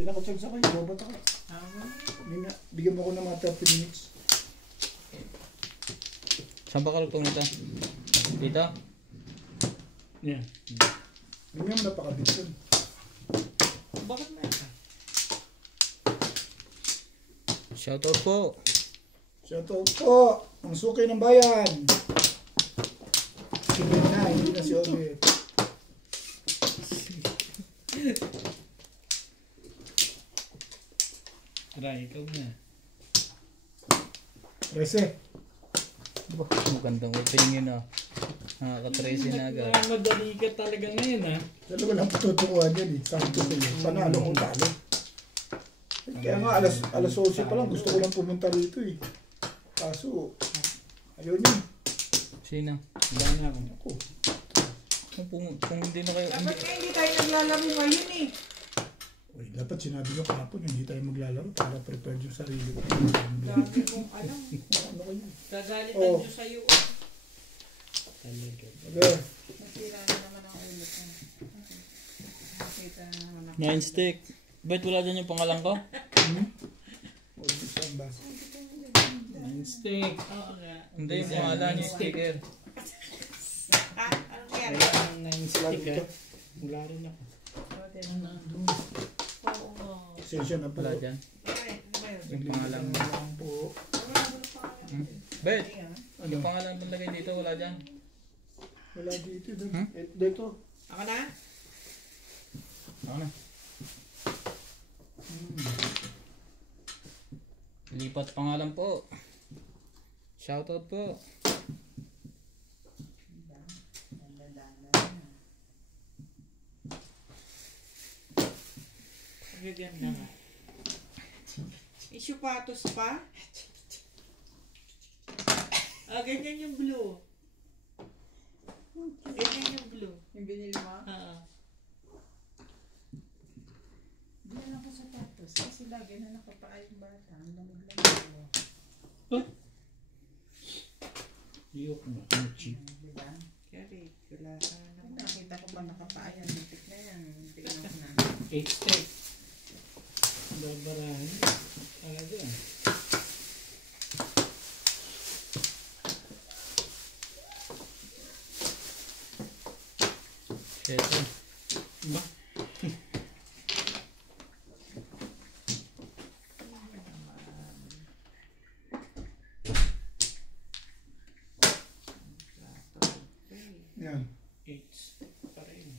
Pinaka-charge ako yun, babat ako. Bigyan mo ako ng mga 30 minutes. Saan ba kalugtong nito? Dito? Yeah. Bigyan mo napakabit yun. Bakit na yan? Shoutout po. Shoutout po. Ang suki ng bayan. Si Ben na, hindi na si Obet. Try, ikaw na. Rese. Bah, magandang opening yun ah. Nakaka-13 na agad. Madali ka talaga ngayon ha. Dalawa lang patutunguhan yan eh. Sabi ko sa'yo, panalo kong talo. Kaya nga alas 11 pa lang gusto ko lang pumunta rito eh. Kaso, ayaw niyo. Sino? Wala na ako. Ako. Kung hindi na kayo... Dapat nga hindi tayo naglalaro ngayon eh. Uy, dapat sinabi ko kahapon, hindi tayo maglalaro para prepared yung sarili ko. Dami kong alam. Ano kayo? Gagalitan Oh. nyo sa'yo. Talaga. Okay. Nasira na naman ang ulo ko. Nakita na naman ako. 9 stick. Bet wala dyan yung pangalan ko? O, saan ba? Stick. Oo nga. Hindi yung pangalan, yung sticker. Ano kaya? Kaya ang 9 stick ha. Wala rin ako. Oo nga. Sensya na po. Wala dyan. Ay, ano ba yun? Yung pangalan mo. lang po. Bet! Ano? Yung pangalan mo lagay dito, wala dyan. Wala dito. Hmm? Dito. Ako na? Ako na. Lipat pangalan po. Shoutout po. Gaganda nga. Issue patos pa? Ah, ganyan yung blue. Ganyan yung blue. Yung binili mo? Oo. Binili ko sa patos. Kasi lagi na nakapaa yung bata. Ang lamig-lamig mo. Iyok na. Ang cheap. Diba? Kari, wala ka naman. Nakita ko ba nakapaa yan. Bitik na yan. Tingnan na. 8 stick. Barbarahan. Talaga. Shit. Ba? Yan. 8 stick pa rin.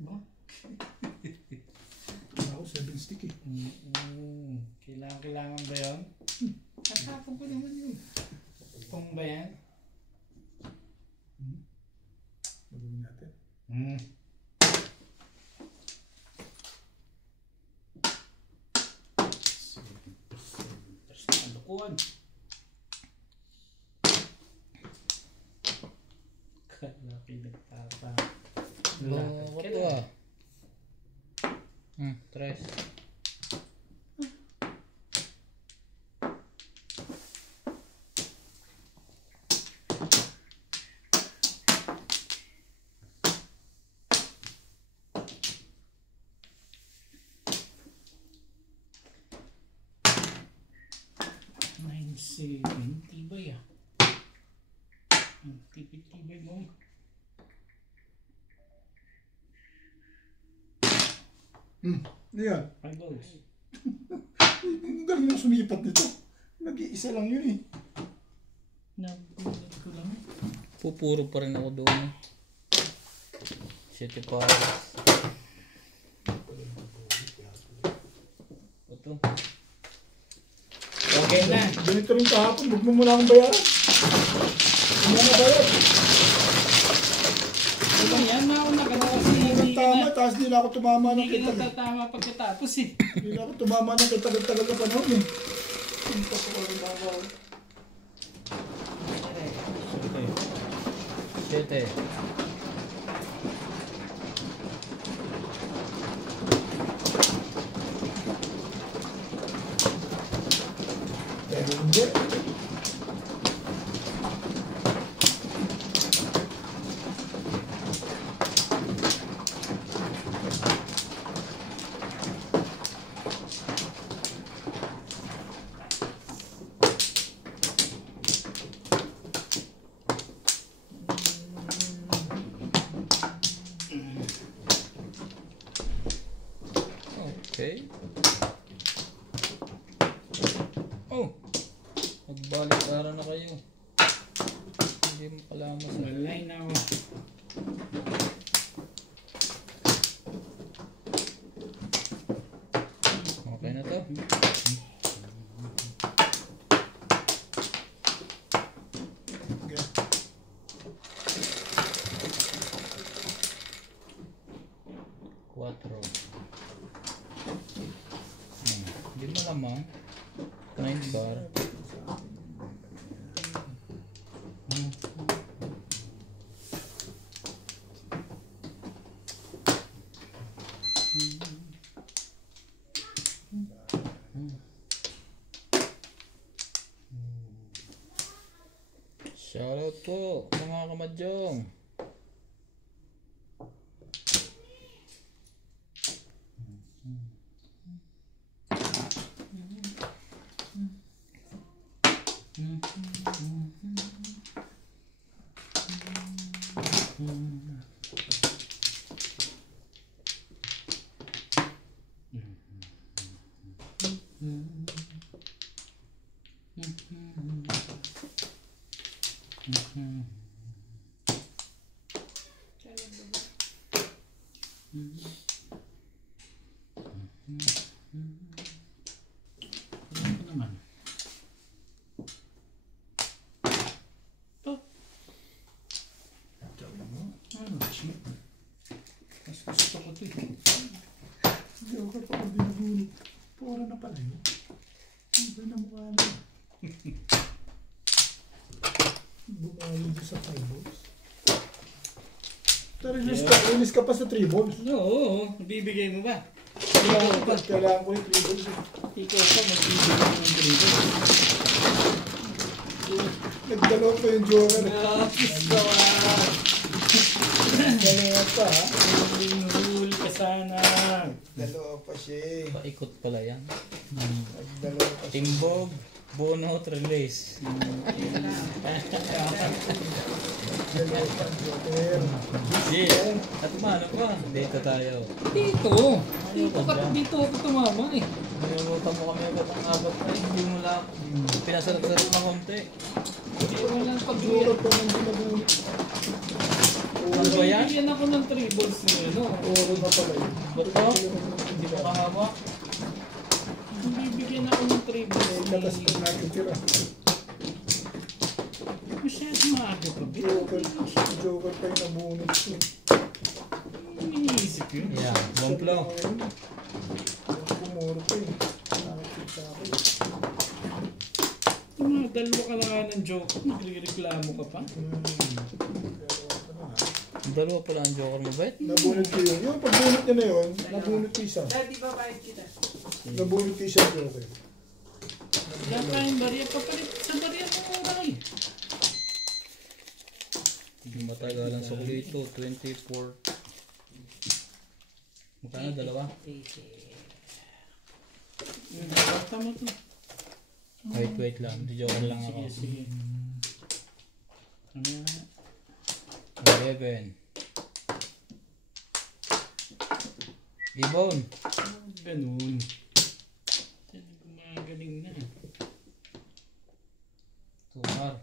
Ba? Ako, 7 stick eh. Kailangan ba yun? Natapon ko naman yun. Pong ba yan? Magawin natin. Kalukuhan. Kala pinagtapa. Bakit to ah? Tres. Tibay ah. Ang tibay mo. Ano yan? 5 balls. Ang galing ng sumipat nito. Nag-iisa lang yun eh. Nagulat ko lang. Pupuro pa rin ako doon eh. City Paris. Ito. Okay na. Ganito rin kahapon, huwag mo muna akong bayaran. Huwag mo na bayad. Ano yan? Nauna ka na kasi Hindi tama, tapos di na ako tumama ng hindi ka kita. natatama pagkatapos eh. Hindi na ako tumama ng kitagal-tagal na panahon eh. Hindi pa ko rin babaw. Siyete. Pero hindi. Okay. Oh! Magbalik-ara na kayo. Hindi mo kalaman sa... Walay na ako. Okay na to. Okay. 4. Hindi malamang. 9 bar. Shoutout po mga kamadyong. Ano naman? Ano, cheap? Mas gusto ko ito eh. Joker pa kung binabunot. Pura na pala yun. Ano ba na mukha na? Bumali doon sa 5 balls. Pero release ka pa sa 3 balls. Oo, bibigay mo ba? Kailangan ko yung 3 balls. Ikaw pa, magbibigay mo ng dribble. Nagdalaw pa yung Joker. Gusto ah! Dalawa pa ha. Rule ka sana. Dalawa pa siya eh. Paikot pala yan. Nagdalawa pa siya. Timbog, bunot, release. Dalawa pa ang Joker. Yeah. At paano pa? Dito tayo. Dito! Dito ako tumama eh. Nilulutan mo kami agad ang abot na hindi mo lang pinasarap-sarap na konti. Hindi ko lang Joker pag-duel. pa nang binabunot. Ano ba yan? Bigyan ako ng tribbles niya, no? Puro na pala yun. Ba't to? Hindi mo kahawak. Bibigyan ako ng tribbles Katas pa natin tira. Masyado maaga pa, Bill. Joker pa yung nabunot siya. Iniisip yun. Yeah, bumplo. Pumuro pa yun. Nakakit sa akin. Yung mga dalawa ka lang ng joke, nagre-reklamo ka pa. Dalawa pala ang joker mo, bet? Nabunot ko yun. Yung pagbunot niya na yun, nabunot ko isa. Dahil di ba bayad kita? Nabunot ko isa Joker. Wala tayong barya, papalit sa barya ng oray. Matagalan sa kulito, 24. Magkano, dalawa? Basta mo to. Wait lang. Di joker lang ako. Sige. Ano yan? 11. Ibon. Ganun. Gumagaling na. Tumar.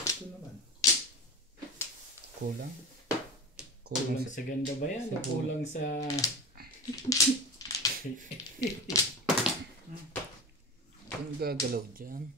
Ito naman. Kulang. Kulang sa ganda ba yan? O kulang sa... Ano gagalaw dyan?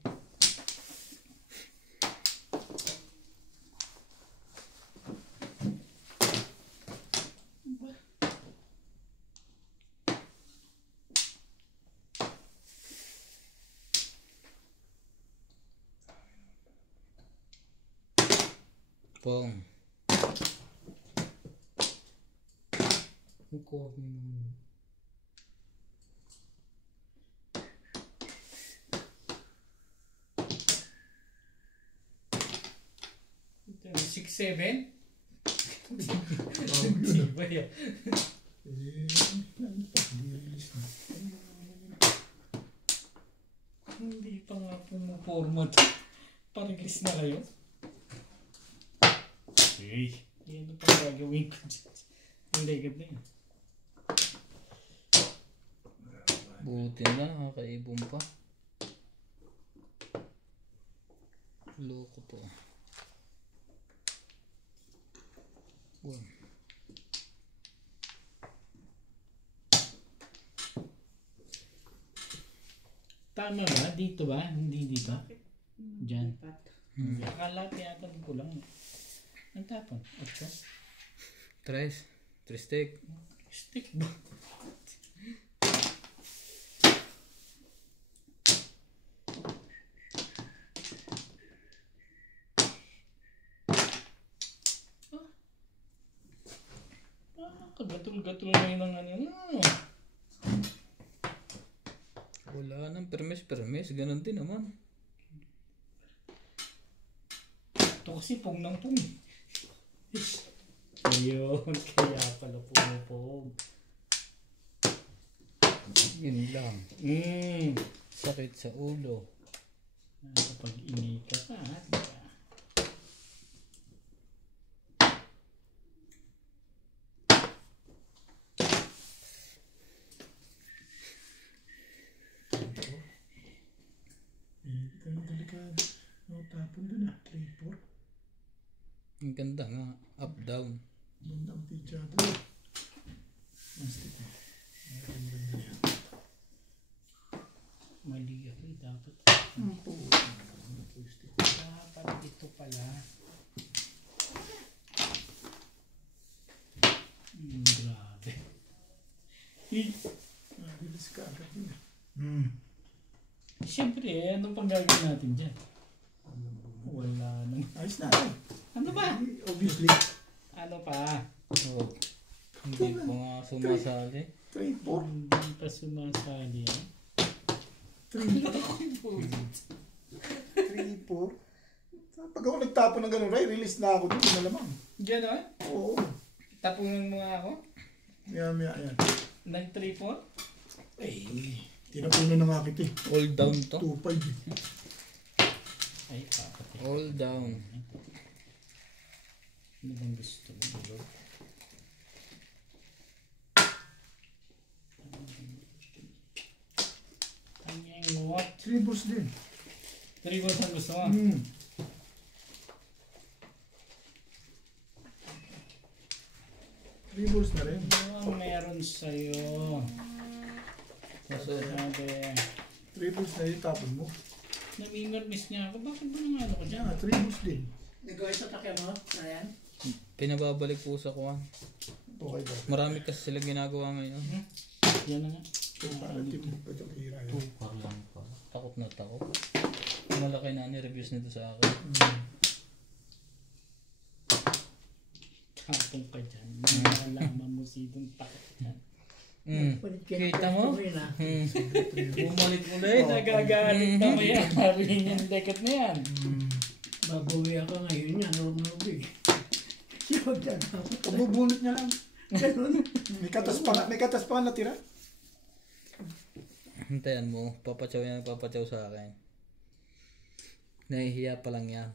Pong. Ang coffee naman. Ito, 6-7? Ba yan? Hindi pa nga pumuporma to. Parilis na kayo. Hey, ano pa gagawin ko dyan? Hindi, ganda yun. Buti na, kakaibon pa. Loko to. One. Tama ba? Dito ba? Hindi dito? Diyan. Lipat. Akala tiyatan ko lang. Ang tapon? 8? Tres stick. Stick ba? Kagatul-gatul na yun ang ano. Wala nang permis. Ganon din naman. Ito kasi pong ng pong. Ayun, kaya pala pumupog. Yun lang. Sakit sa ulo. Nakapag-ingay ka pa. Diba? Ito yung delikado. Tapon doon 3-4. Ang ganda nga. Up, down. Ganda ang tidyado. Mastik mo. Ang ganda yan. Mali ako eh, dapat. Dapat ito pala. Grabe. Bilis ka agad yun. Siyempre, anong pang gagawin natin dyan? Wala naman. Ayos na ay. Ano ba? Obviously. Ano pa? Oh. Hindi pa nga sumasali. 3-4. Hindi pa sumasali yan. 3-4. Pag ako nagtapon ng gano'n, release na ako doon. Malamang. Ganon? Oo. Tapunan mo nga ako? Maya yan. Nag 3-4? Ay, tinapunan na nga kita eh. All down to. 2-5 eh. Ay, papatay. All down. Ano bang gusto mo? Kanyang what? 3 balls din. 3 balls ang gusto mo? Three balls na rin. Ano ang meron sa'yo? Sabi, 3 balls na rin tapon mo. namimirmis niya ako. Bakit ba nangalo ko dyan? Yan, 3 balls din. Nag-away sa takya mo, Ryan? Pinababalik po sa kuwan. Okay ba? Marami kasi sila ginagawa ngayon. Yan na nga. Kung parang timbok pa ito hira yun. Tukar lang pa. Takot na takot. Malaki na ni-reviews nito sa akin. Tapong ka dyan. Nalaman mo sinong takot yan. Kita mo? Bumalik ulit. Nagagalit na may-ari yung deket na yan. Babawi ako ngayon yan, Ruby. Siyod yan. Pabubunot niya lang. May katas pa nga natira. Hintayan mo. Papachaw yan. Papachaw sa akin. Nahihiya pa lang yan.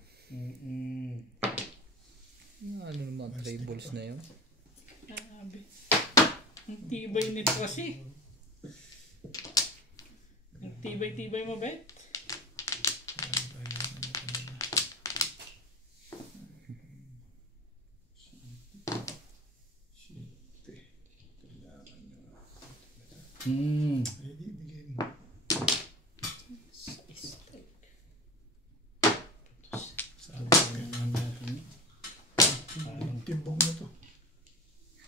Ano naman? 3 balls na yun. Sabi. Ang tibay nito kasi. Ang tibay-tibay mo, Bet. Ready, bigay mo. Timbok na to.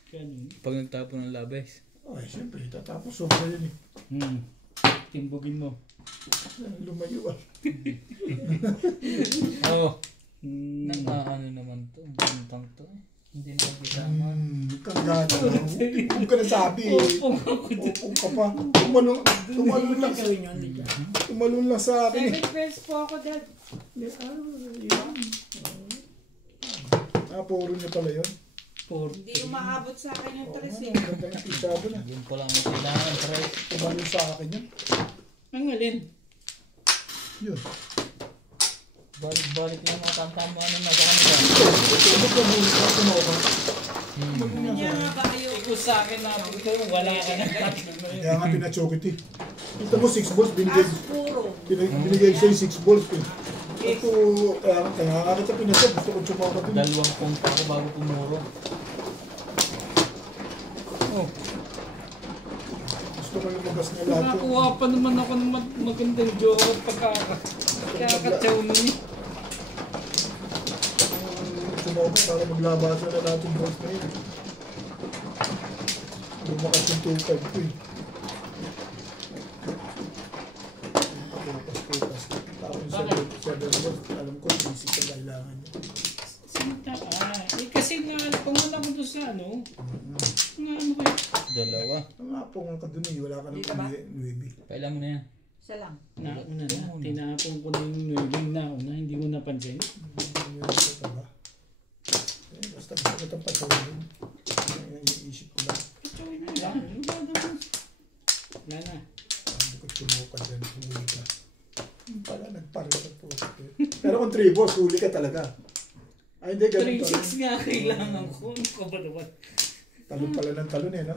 Ganun. Pag nagtapon ng labes. Okay, siyempre, tatapos sobra yun eh. Timbugin mo. Lumayo ah. Oo. Nakaano naman to. Bintang to eh. Hindi na kasama. Kagano. Huwag ka nasabi eh. Upong ka pa. Tumalun lang sa akin eh. 7 pairs po ako, Dad. Puro niya pala yun. Hindi umaabot sa akin yung tres eh. Ang ganda yung pisado na. Yun pala ang kailangan. Try. Tumalun sa akin yun. Ang alin? Yun. Balik-balik na mga tama na nasa kanila. Ba't ka muna ka tumawa? Kanya nga ba kayo? Ikaw sa akin na ito, wala ka na. Kaya nga pinachokit eh. Kita mo 6 balls, binigay Puro. sa'yo 6 balls eh. Ito, kaya nga kita pinachok, gusto ko tumawa din. 2 punta ako bago pumuro. Oh, Gusto ko yung magas na lahat yun. Nakakuha pa naman ako ng magandang joke pagkakatsaw niya. Tumawa para maglabasan na lahat yung balls na yun. Lumakas yung 2-5 ko eh. Tupas. Tapos yung 7 balls, alam ko, basic na kailangan niya. Sinta kasi nga, pangal ako doon sa ano. Nga ano kayo. 2. Ang nga po nga ka dun eh, wala ka ng Dito ba? 9. Kailan mo na yan? Isa lang. Nauna na. Tinapon ko na yung nauna. Hindi mo napansin. Basta gusto ko itong patawin. Iisip ko lang. Patsawin mo lang. Wala na. Sabi ko tumuha ka dyan, huli ka. Pala nagparin ka po. Pero kung 3 balls, huli ka talaga. Ay hindi, ganun 3-6 nga kailangan ko. Ano ka ba naman? Talon pala ng talon eh, no?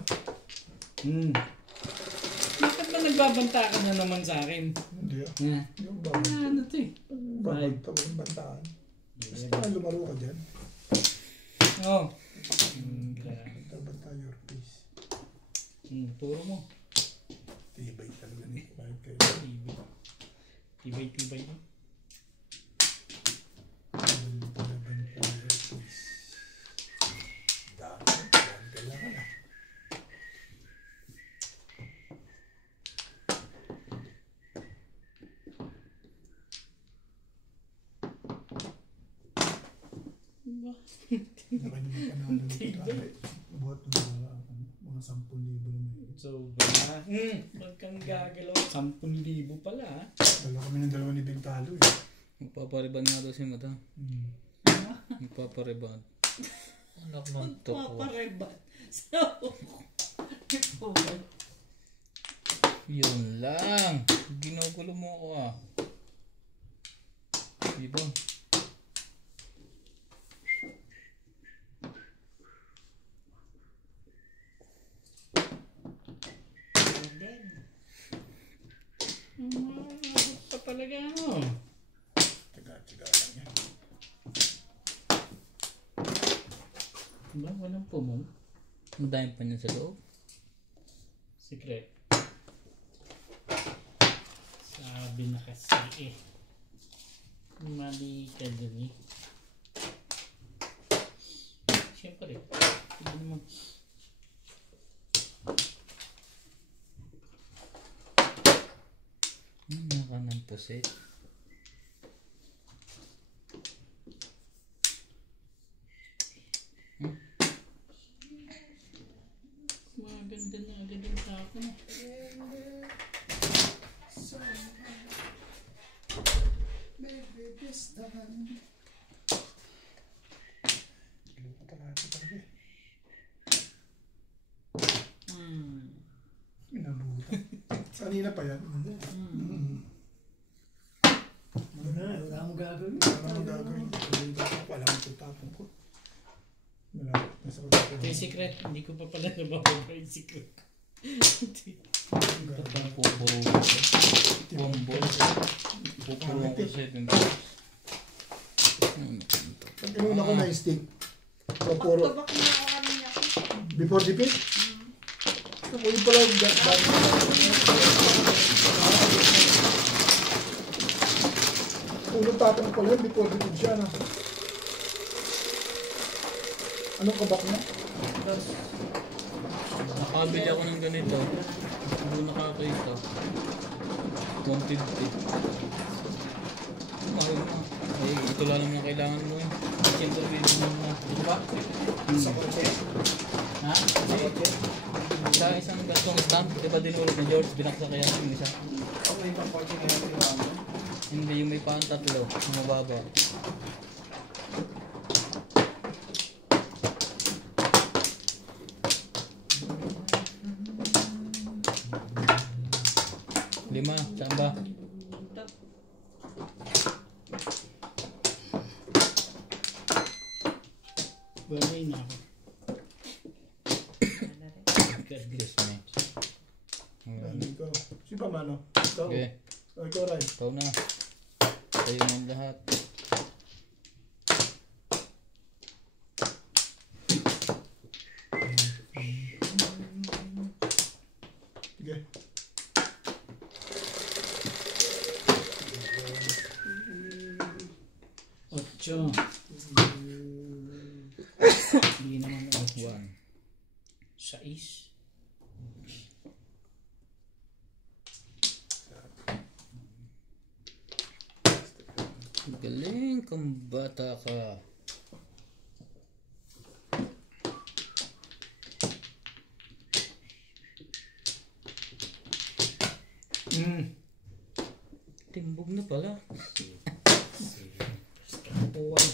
Bakit ba nagbabanta ka na naman sa akin? Hindi ah. Nga. Yung babanta. Ano to eh? Babanta mo yung bantaan. Basta lumaro ka dyan. Oo. Banta your face. Turo mo. Tibay talaga ni kahit kayo. Tibay-tibay mo. Banta your face. Dami. Yan kailangan ah. Nakanya panalo na kita. Buhat ng mga 10,000 naman. So, ba't kang gagalaw? 10,000 pala ha? Dala kami ng 2 ni Bintalo eh. Magpapariban nga daw si Mata. Magpapariban. Anak ng toko. Paparebat. Yun lang. Ginugulo mo ako ah. Diba? Abot pa talaga ano? Tiga lang yan. Diba? Walang pumong. Ang dami pa niyan sa loob. Secret. Sabi na kasi eh. Mali ka dun eh. Siyempre. Tignan mo. Naka ng pusit. Maganda na agad yung tako na. Minabutan. Kanina pa yan. Wala mo gagawin. Wala mo gagawin. Wala mo tutapon ko. Wala. Nasa ko. Yung secret, hindi ko pa pala nabababa yung secret. Pupuro ko. Bombo. Pupuro ko 7 balls. Pag inuna ko na yung stick. Puro. Pagtabak na ako kanina. Before the pick? Ako yung pala yung unang tatang pala yun, before the pick siya na. Anong kabak niya? Nakabili ako ng ganito. Hindi ko nakakita. 150. Mahal na. Eh, ito lang naman ang kailangan mo eh. Siyempre, bilhin mo na. Ito ba? Sa kotse? Ha? Sa kotse? Sa isang gantong stamp, di ba dinulog ni George? Binaksa kaya yung isa. Ako yung kotse na yung Hindi, yung may pang 3. Yung mababa. Lima, saan ba? Ikaw. Si pa mano? Ikaw. Okay. O, ikaw Ray. Ikaw na. Tayo ng lahat. Sige. Ocho. Hindi naman ocho. 1. Sais. Galing kang bata ka. Timbog na pala. Uwan.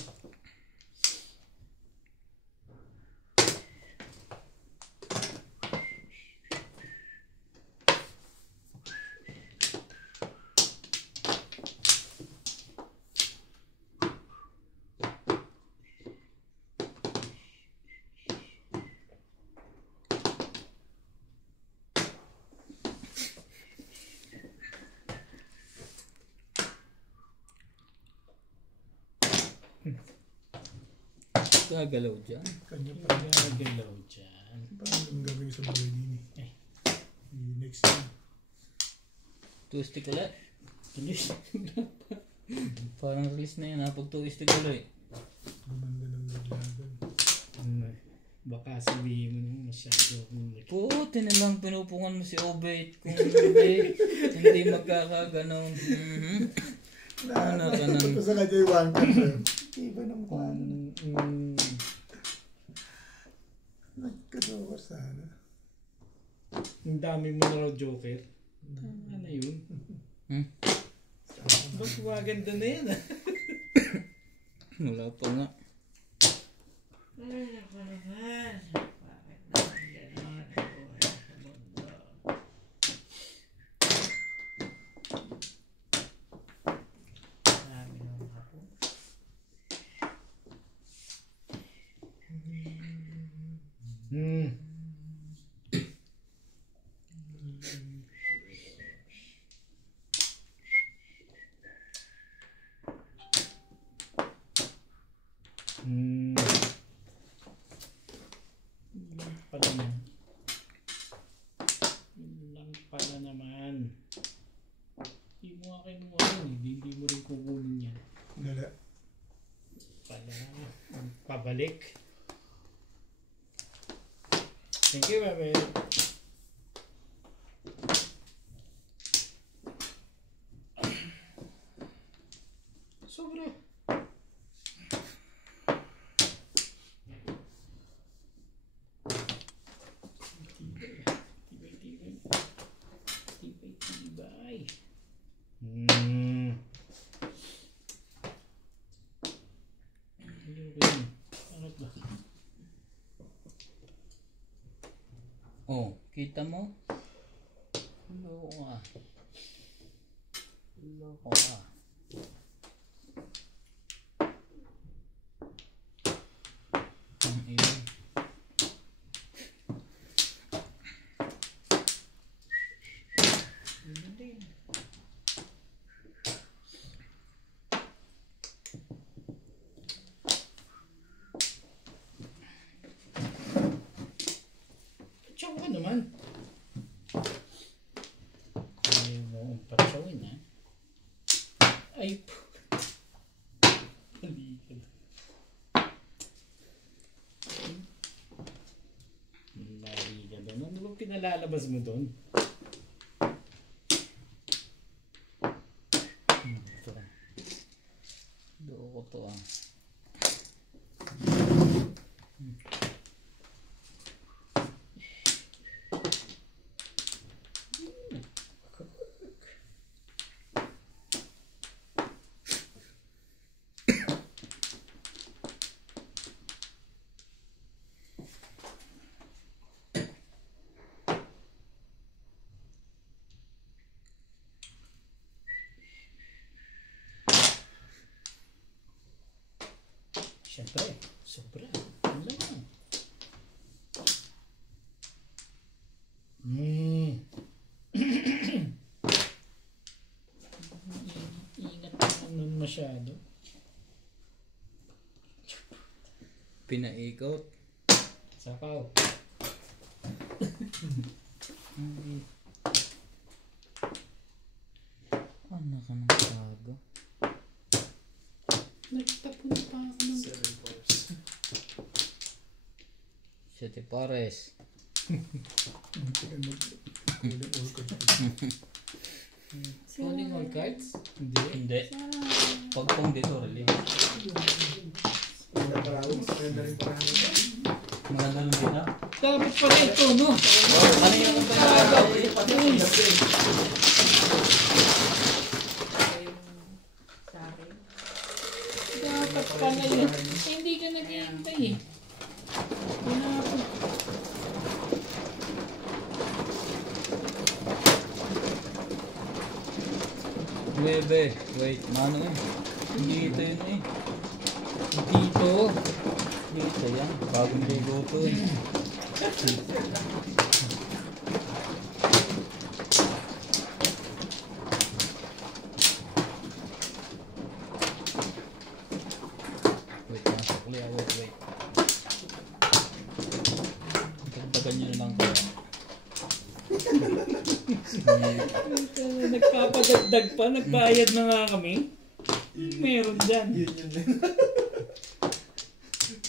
Gagalaw dyan. Kanya pa. Gagalaw dyan. Paano yung gagawin sa buhay din Eh. Next time. Two-stick ulit. Tulis. Parang release na yan ha. Pag two-stick ulit. Gumanda ng naglagan. Baka sabihin mo naman masyado. Puti na lang pinupungan mo si Obet. Kung hindi magkakaganon. Ano ka nang... Ito sa kanya yung one card. Iba ng plano. Nagkadawar sana. Ang dami mo na raw joker. Ano yun? Ba't maganda na yan ah? Wala pa nga. Ay, ako naman. Bakit naman gano'n ang buhay sa mundo? Marami naman ako. Pala na. Yun lang pala naman. Hindi mo nga kinuha yun. Hindi mo rin kukunin yan. Nala. Pala. Pabalik. Thank you, Bebe. Sobra. Tibay. Bakit ba? Oh, kita mo? Loko ka. Loko ka. Ang iyon. Patsaw ka naman. Ayaw mo ang patsawin ha. Ay po. Paligid. Paligid. Ano ba pinalalabas mo doon? Ito. Loko to ah. masyado. Pinaikot. Sapaw. Ano ka ng kago? Nagtapon pa ako ng... 7 points. Siete pares. Calling all cards? Hindi. Hindi. Pagpong dito, rally. Maganda rin parang Maganda nung dito. Dapat pala ito, no? Ano yung Sa akin. Dapat pala yun. Hindi ka nag-iintay eh. Dapat. Bebe, wait, mano eh. Dito yun eh. Dito. Dito yan. Bagong ligo to eh. Wait, nasa kuliya. Wait. Dagdagan nyo na lang kaya. Nagpapadagdag pa. Nagbayad na nga kami. Meron dyan. yun din.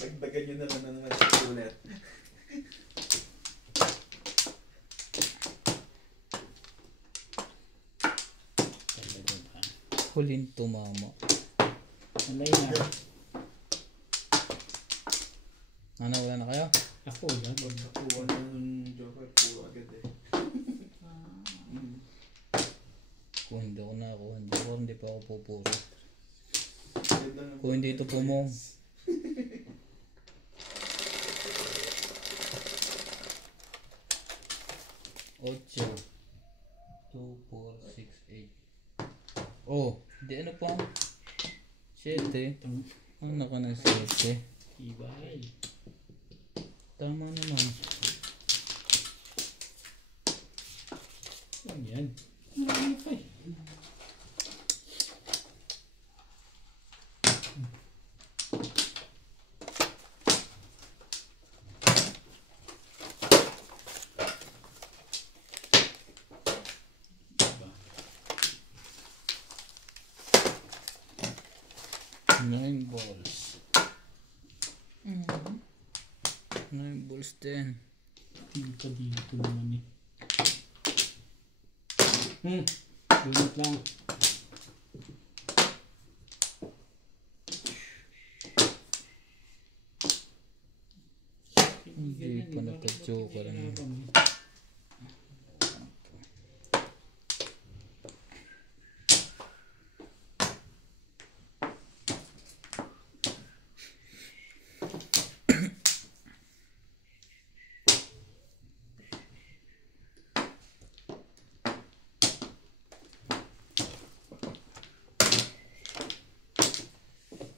Dagdagan nyo na lang na naman ulit. Huling tumama. Alay na. Ano, wala na kayo? Ako yan. Nakuha na nun Joker. Puro agad eh. Kung hindi ako nakakuha, hindi pa ako pupuro. Ganda ng- Kung hindi ito pumong. Ocho. 2, 4, 6, 8. Oh, di ano pa? 7. Ang naka ng 7. Ibay. Tama naman. Ano yan? Marami pa eh. Nine balls. 9 balls din. Dito naman eh. Lunod lang. Hindi pa nagka-joker na.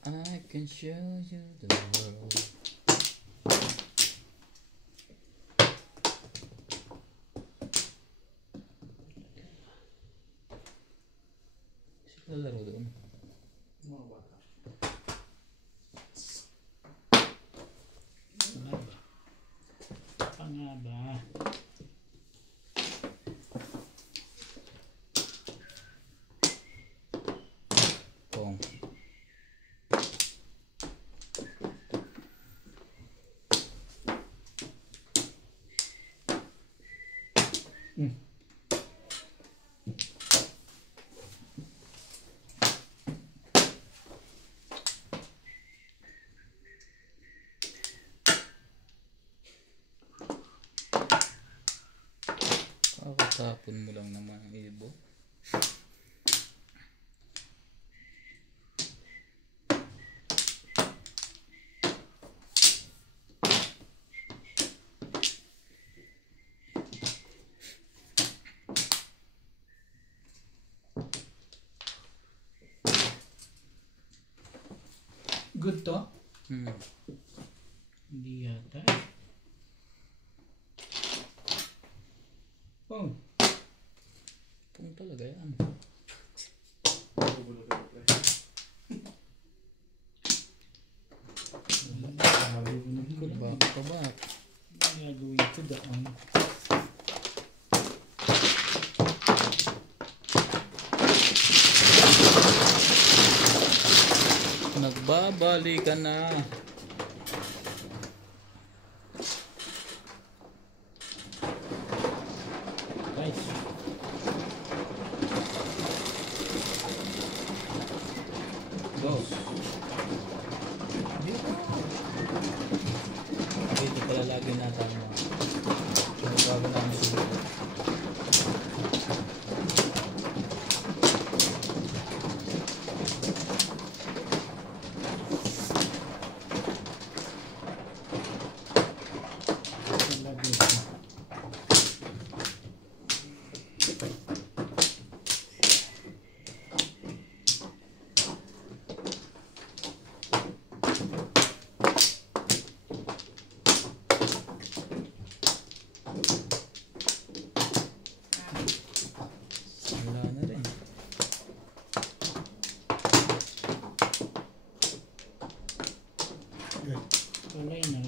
I can show you the world. Sino laro doon? Mga bata. Ano ba? Pa nga ba? Pong. Kakatapon mo lang naman ang ibo. Good to? Hindi yata. Oh, Pong talaga yan. Bubulog ako, pre. doon. Nagbabalikan na. Nice. Go. Ito pala lagi natin mo. Bago namin subukan. Wala na rin. Wala na.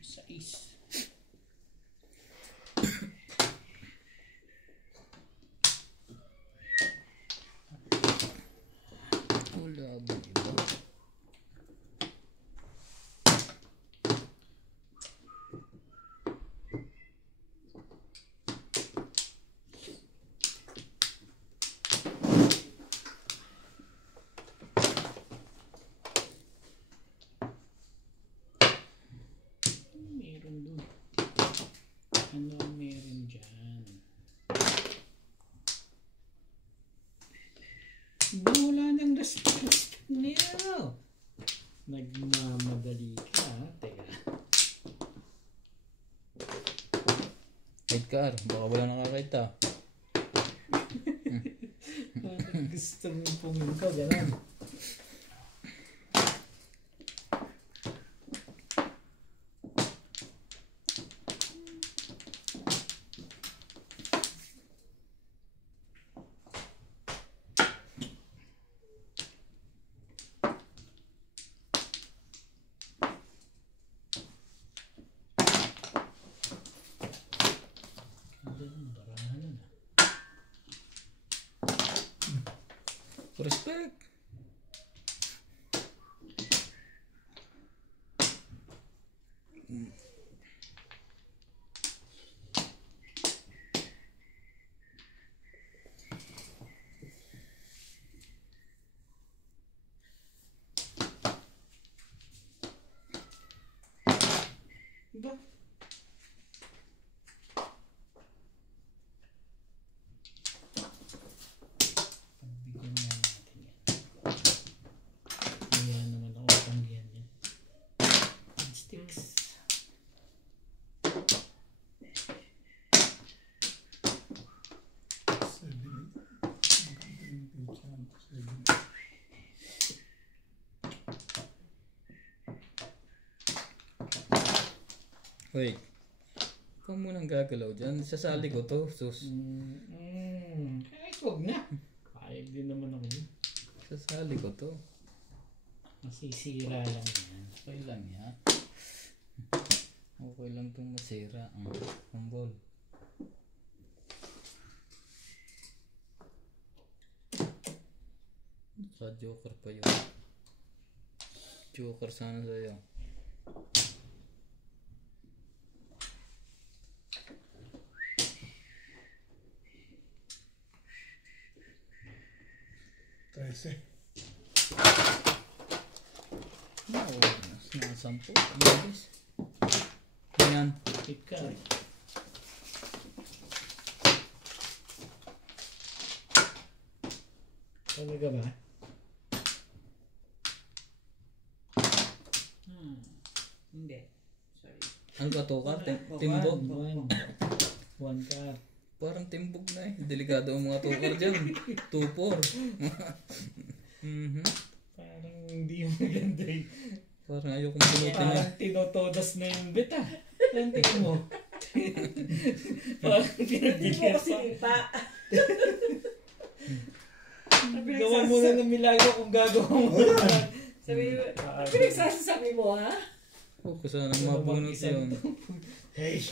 Sais. Wala ba iba? Meron dun. Ano ang meron dyan? Wala nang respect niya. Nagmamadali ka. Teka. Wait car, baka wala nakakita. Parang gusto mo pumunta. Ganun. Barahan na. Respect. Ba? Pagbigyan nga natin yan. Kaya naman ako panggihan yan. Sticks. Wait. Ikaw munang gagalaw dyan. Sasali ko to. Sus. Kahit huwag na. Kahit din naman ako yun. Sasali ko to. Masisira lang yan. Okay lang yan. Okay lang itong masira ang ball. Joker pa yun. Joker sana sa'yo. Nasampo. Mabilis. Ayan. Ikaw. Talaga ba? Hindi. Sorry. Ano ba to ka? Timbog? One card. Parang timbog na eh. Delikado ang mga tukar dyan. 2-4. Parang hindi maganda eh. Parang ayokong pinutin na. Parang tinotodas na yung bet ah. Ang tingin mo. Parang Hindi mo pinagbigyan kasi pa. ipa. Gawa mo na ng milagro kung gagawa mo. Sabi mo, pinagsasasabi mo ha? Oh, kasana mabunot yun. Hey!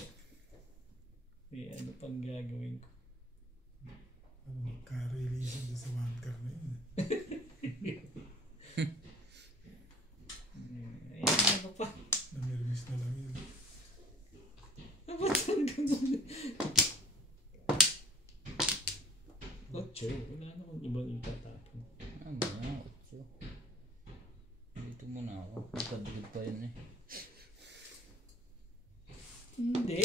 Eh, ano pang gagawin ko? Magka-release doon sa one car na yun. Ayan, ano pa? Namirmis na lang yun. Dapat saan ganun? Ocho, wala namang ibang itatapon. Ano na, 8. Dito muna ako. Magkadugod pa yun eh. Hindi.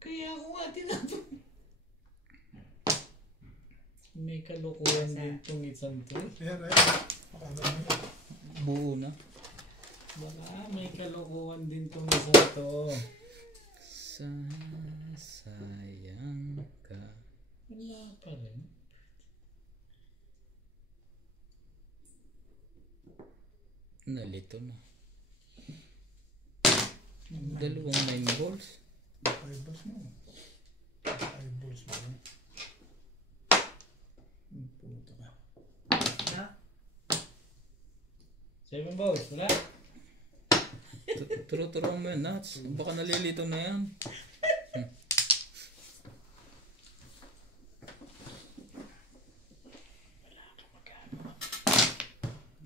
Kaya ako nga tinapon. May kalukuhan din itong isang to. Ayan, ayan. Akala mo yun. Buo na. Baka may kalukuhan din itong isang to. Sasayang ka. Wala pa rin. Nalito na. 2 9 balls. 5 balls mo. 5 balls mo. Puta ka. Ha? 7 balls, wala? Turo-turo mo yan, Nats. Baka nalilito na yan.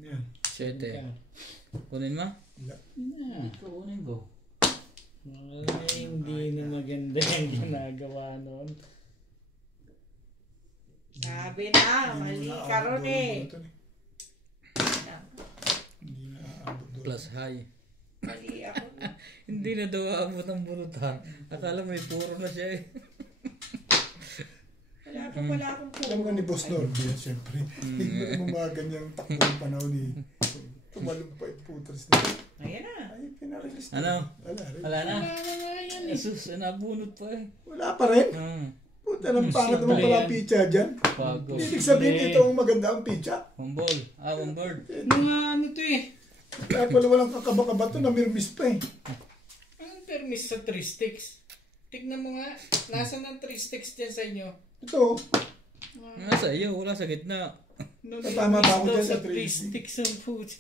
Yan. 7. Kunin mo? Wala. Na. Kunin ko. Ay, hindi na maganda yung ginagawa noon. Sabi na, mali ka ron eh. Hindi na aabot doon. Plus high. Mali ako. Hindi na daw aabot ang bunutan. Akala may puro na siya eh. Wala akong Alam nga ni Boss Norby yan, siyempre. Hindi mo mga ganyang takbong panahon ni tumalumpay putas na. Ayan na. Ay, pinarelease Ano? Wala rin. Wala na. Jesus, nabunot pa eh. Wala pa rin. Puta ng pangat naman pala ang pizza dyan. Bago. Ibig sabihin dito ang maganda ang pizza. One ball. One bird. Ano to eh? Kaya pala walang kakaba-kaba to, namirmis pa eh. Anong permis sa 3 sticks? Tignan mo nga. Nasaan ang 3 sticks dyan sa inyo? Ito, Nasa iyo, wala sa gitna. Tama ba ako dyan sa sa 3 3 sticks ang food?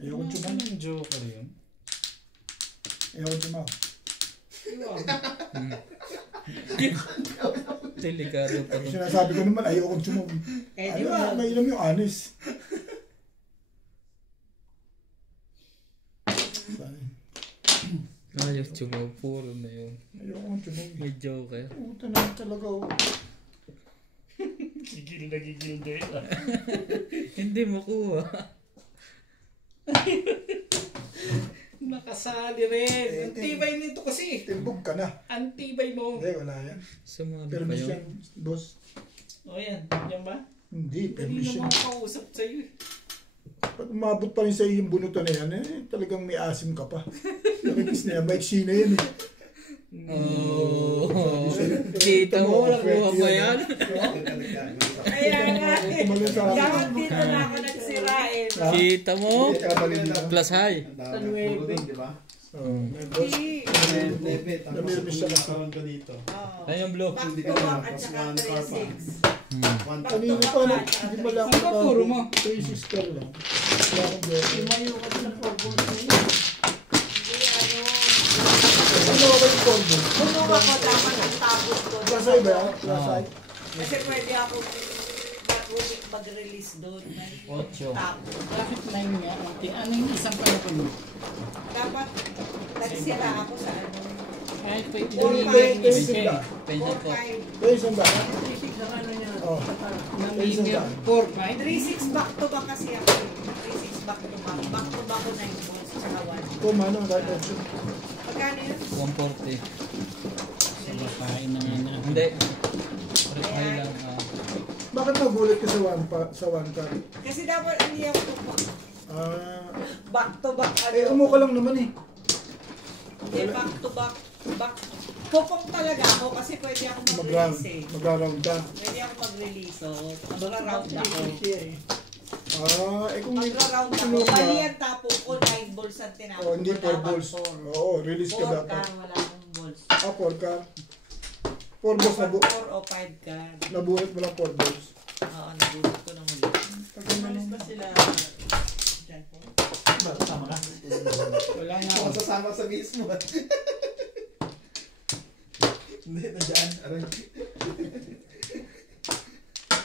ayaw kong tsumaw. Anong joker yun? Ayaw kong tsumaw. Delikado pa to. Sinasabi ko naman, ayaw kong tsumaw. Eh, di ba? May ilam yung anis. Ayaw tsumaw. Puro na yun. Ayaw kong tsumaw. May joker. Puta na talaga oh. Gigil na gigil din. Hindi makuha. Nakasali rin. Ang tibay nito kasi. Timbog ka na. Ang tibay mo. Hindi, wala yan. Sumali pa Permis yun. yan, boss. O yan. Yan ba? Hindi, Hindi permis na yan. makakausap sa'yo eh. Pag umabot pa rin sa iyo yung bunutan na yan, eh, talagang may asim ka pa. Nakikis na yan, maiksi na yan eh. Oh, kita mo, nakuha pa yan. Kaya nga. Tumalun sa akin. Dapat dito na ako nagsirain. Kita mo, plus high. Hindi. Namirmis siya kasi. Nakaroon ka dito. Oo. Ayun yung blue. Back to back at saka 3-6. Kanina pa, hindi mo lang Saan ba puro mo? 3 per lang. Wala akong joke. Lumayo ka sa purple. Hindi ano. Ano ako yung combo? Kumuha ko dapat ang tapos ko. Plasay ba yan? Plasay? Kasi pwede ako mag-release doon. May 8. tapos. Bakit 9 nga? Ano yung isang palapag mo? Dapat nagsira ako sa ano. Kahit pwede Four, yung five. isa. Pension po. 4-5. Kaya isang ba? 3-6 ang ano niya. Oh. Namimir 4-5. 3-6 back to back kasi ako. 3-6 back to back. Back to back ko 9 balls sa 1. Kung ano, right option. Magkano yun? 140. Sa babae na nga na. Hindi. Press high lang. Bakit nagulit ka sa one car? Kasi dapat hindi ako back to back. Eh, umuka lang naman eh. Hindi, back to back. Pupong talaga ako kasi pwede ako mag-release eh. Mag-round ka. Pwede ako mag-release. So, mag-round ako. Kung Magra-round ako. sunod Bali na, yan tapo ko, 9 balls ang tinapos. hindi 4 balls. Oo, release ka 4 dapat. car, wala akong balls. 4 ka. 4 balls 4 o 5 car. nabuhat mo lang 4 balls. Oo, nabulot ko ng ulit. Umalis ba sila dyan po? Tama ka. Wala nga ako. Masasama sa mismo. Hindi, nandiyan. Aray.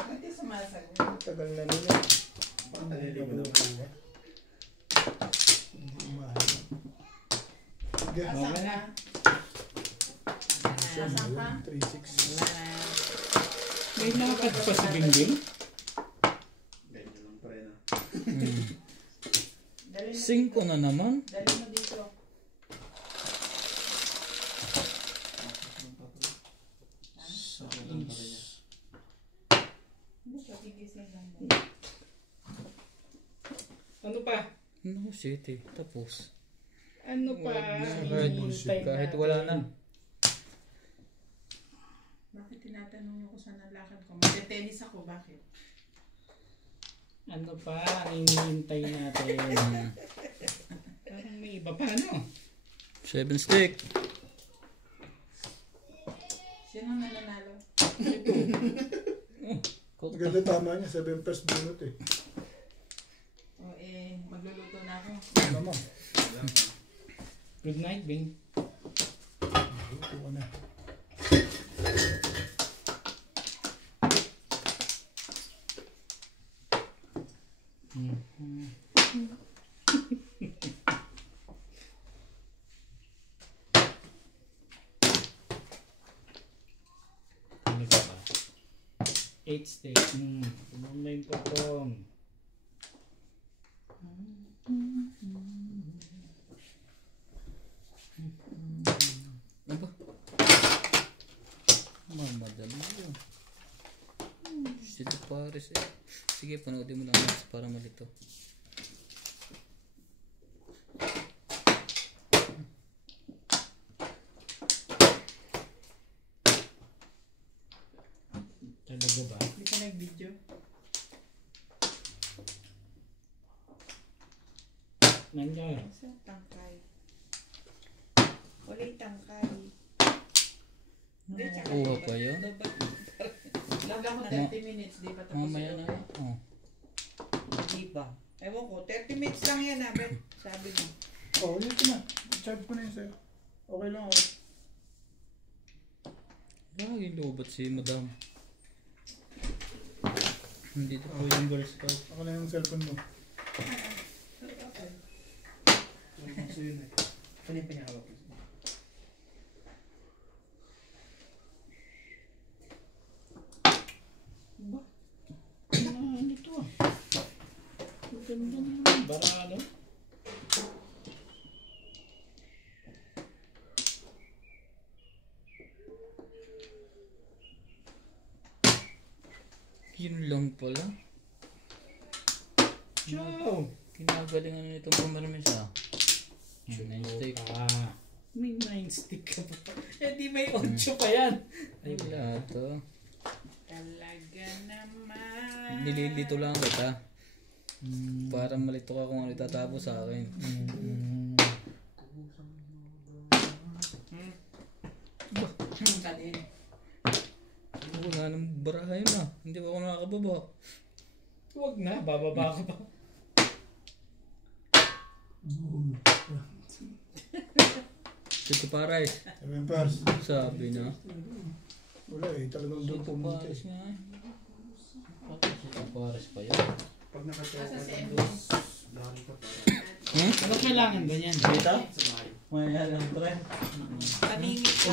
Hindi sumasagot. Tagal na nila. Naliligo na. Hindi mahal. Sige. Wala na. Nasaan ka? 3-6. Wala na. May lakad pa si Bingbing. Ganyan lang pa rin ah. Dali mo 5 na naman. Dali mo dito. Sa akin lang pa rin niya. Hindi ka gigising lang mo. Ano pa? Naku, shit eh. Tapos. Ano pa? Kahit, Hinihintay kahit natin. wala na. Bakit tinatanong ako saan ang lakad ko? Magte-tennis ako, bakit? Ano pa ang hinihintay natin? Parang may iba pa, no? 7 stick. Sino nananalo? Maganda tama niya. 7 first bunot eh. O magluluto na ako. Ano naman? Alam mo. Good night, Bing. Ito ka na. Ano ka ba? 8 steak. Tumong na yung potong. Aba. Mamadali yun. Shit, pares eh. Sige, panoodin mo lang mas para malito. Talaga ba? Hindi ka nag-video. Nandiyan. Sa tangkay. Ulit tangkay. Hindi, tsaka Kuha pa yun? Lag ako 30 minutes, di pa tapos Mamaya na. Oh. Hindi ba? Ewan ko, 30 minutes lang yan, Abet. Sabi mo. Oh, yun ko na. Charge ko na yun sa'yo. Okay lang ako. Lagi lobat si madam. Hindi to pwedeng girl scout. Ako na yung cellphone mo. Gusto yun eh. Ano yung pinakawag ko? Ano to? Ganda naman. Barano? Yun lang pala. Ciao! Kinagalingan na itong pumirmis ah. 9 stick. Ah, may 9 stick ka pa. Eh di may 8 pa yan. Ay, wala to. Talaga naman. Nililito lang kita. Para malito ka kung ano itatapos sa akin. ka din. Wala nang baraha yun ah. Hindi pa ako nakakababa. Huwag na, bababa ka pa. Sito pares. 7 pairs. Sabi na. Wala eh. Talagang doon Sito pumunta pares eh. nga eh. Sito pares pa yun. Pag nakatawa Asa ka si ng MJ? dos, dami ka para. Ano kailangan ganyan? Dito? Sa bahay. Maya lang pre. Paningit ka.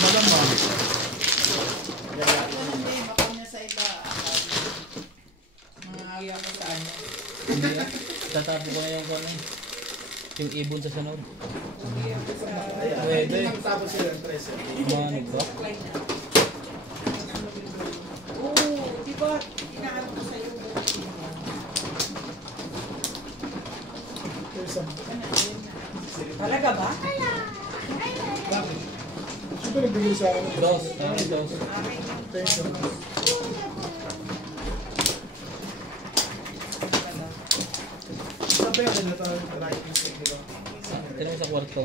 Malamang. Ako hindi, baka niya sa iba. Mga ayaw ko sa ano. Hindi ah. Tatapo ko na yung kone. Yung ibon sa sanod. Ayaw ko sa... Pwede. Tapos sila ang present. Umano ba? Supply na. Oo, di ba? Inaarap ko sa'yo. Talaga ba? Bakit? Sino nagbigay sa akin? Dos. Tama dos. Akin yung Thank you. pa yan, ano ito, right mistake nito. Tinawag sa kwarto.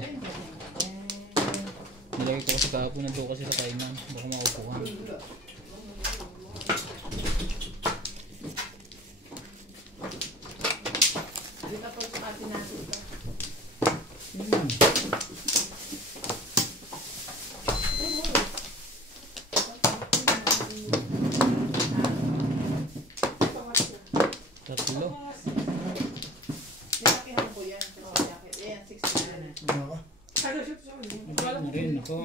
Nilagay ko kasi kahapon na doon kasi sa kainan. Baka maupuhan. Hindi ka pag sukatin natin ito. Tatlo. Nilakihan ko yan. Ayan, 60 na. Ano ka? Ano siya sa akin? Ano rin ako.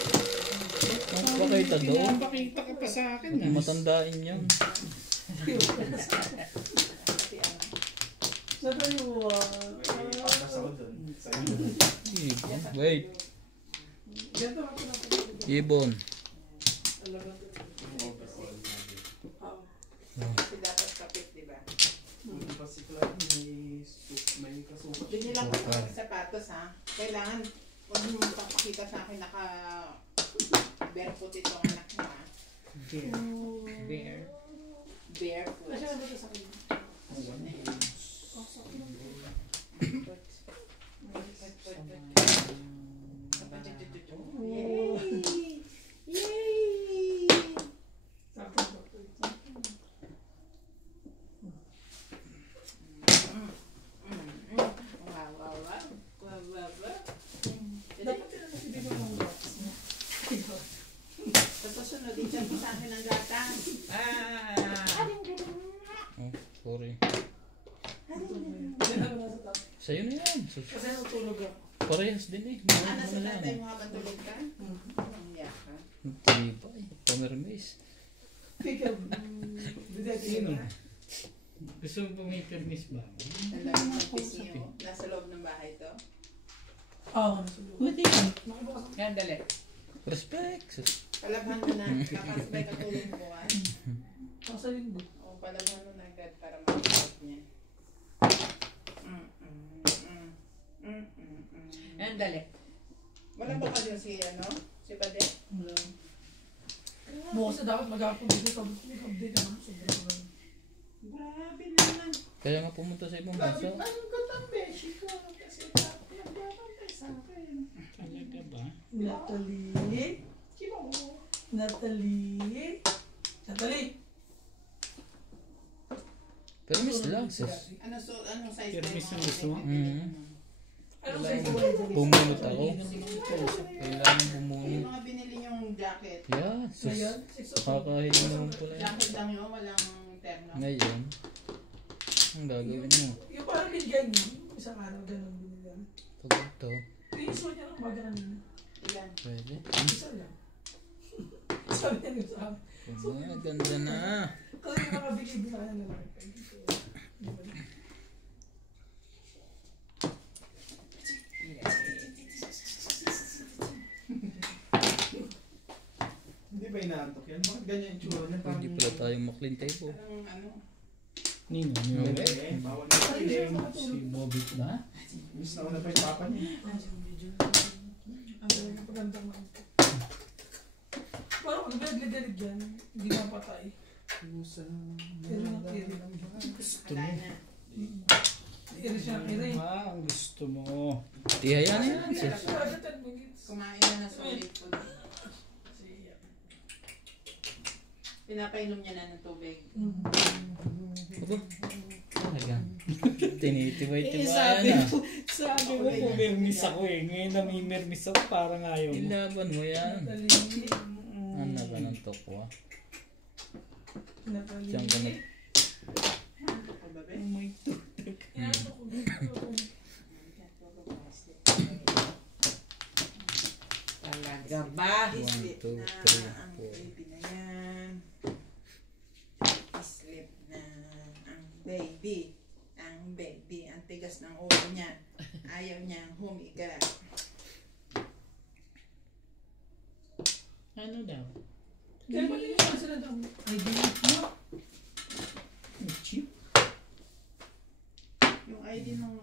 Ang pakita doon. Pinapakita ka pa sa akin. Matandain yun. Patas ako dun. Sa inyo. Ibon. Wait. Ibon. Kasi dapat kapit, di ba? Hindi pa si Clyde, may kasukat. Bigyan lang ko ng sapatos, ha? Kailangan, huwag mo papakita sa akin naka barefoot itong anak mo, ha? Bear. Barefoot. Yay! Yay! Tapos sunod, dyan mo sa akin ang gatang. Oh, sorry. Sa'yo na yan. Kasi natulog ako. Parehas din eh. Ano sa tatay mo habang tulog ka? Ang yak ka. Tibay. Pamermis. Sino? Gusto mo pa may permis ba? Ang dami ng pisngi mo. Nasa loob ng bahay to. Buti ka. Yan, dali. Respect. Sus. Palabhan mo na. Kakasabay katulong mo buwan. O, palabhan mo na agad para makikot niya. Yan, dali. Wala ba ka dyan si ano? Si Bade? Bukas na dapat mag-upload dito sa update naman. Sobrang Grabe naman. Kaya nga pumunta sa ibang bansa. Ang gandang beshi ko. Kasi nagpapantay sa akin. Talaga ba? Natalie? Sino mo? Natalie? Natalie? Permis lang. Sus. Anong size Permis ang gusto mo? Anong size mo? Bumunot ako. Kailangan Yung bumunot. mga binili niyong jacket. Yeah. Sus. Ngayon? Nakakahiling naman pala yun. Jacket lang yun, walang terno. Ngayon. Ang gagawin mo. Yung parang binigyan niyo. Isang araw ganun binigyan. Pag ito. Yung isuot niya ng umaga kanina. Ilan? Pwede. Isa lang. Sabi niya yung sa akin. Ganda na. Kasi yung nakabigay din sa kanya na lang. Hindi ba inaantok yan? Bakit ganyan yung tsura niya? Hindi pala tayong maklintay po. Parang ano? Nino? Eh, bawal na tayo. Si Bobit ba? Miss na una pa yung papa niya. Ang galing ng pagandang mga ito. Parang pag naglagalig yan, hindi mapatay. Pero nakiri lang ba? Gusto Wala mo? na. Nakiri siya nakiri. Ang gusto mo. Tihaya na yan. Nakiri Sus. siya 10 minutes. Kumain na ng solid food. Pinapainom niya na ng tubig. Talaga. Tinitibay-tibay sabi na. mo, pumirmis ako eh. Ngayon namimirmis ako, parang ayaw mo. Ilaban mo yan. Natalie. Anak ka ng tokwa. Natalie. Diyan ka na. Pababe? Oh my God. Inaantok ko. Talaga ba? 1, 2, 3, Ang 4. baby na yan. Sleep na ang baby. Ang baby. Ang tigas ng ulo niya. Ayaw niyang humiga. Ano daw? Kaya ba nila sila daw? ID mo? Chip? Yung ID ng...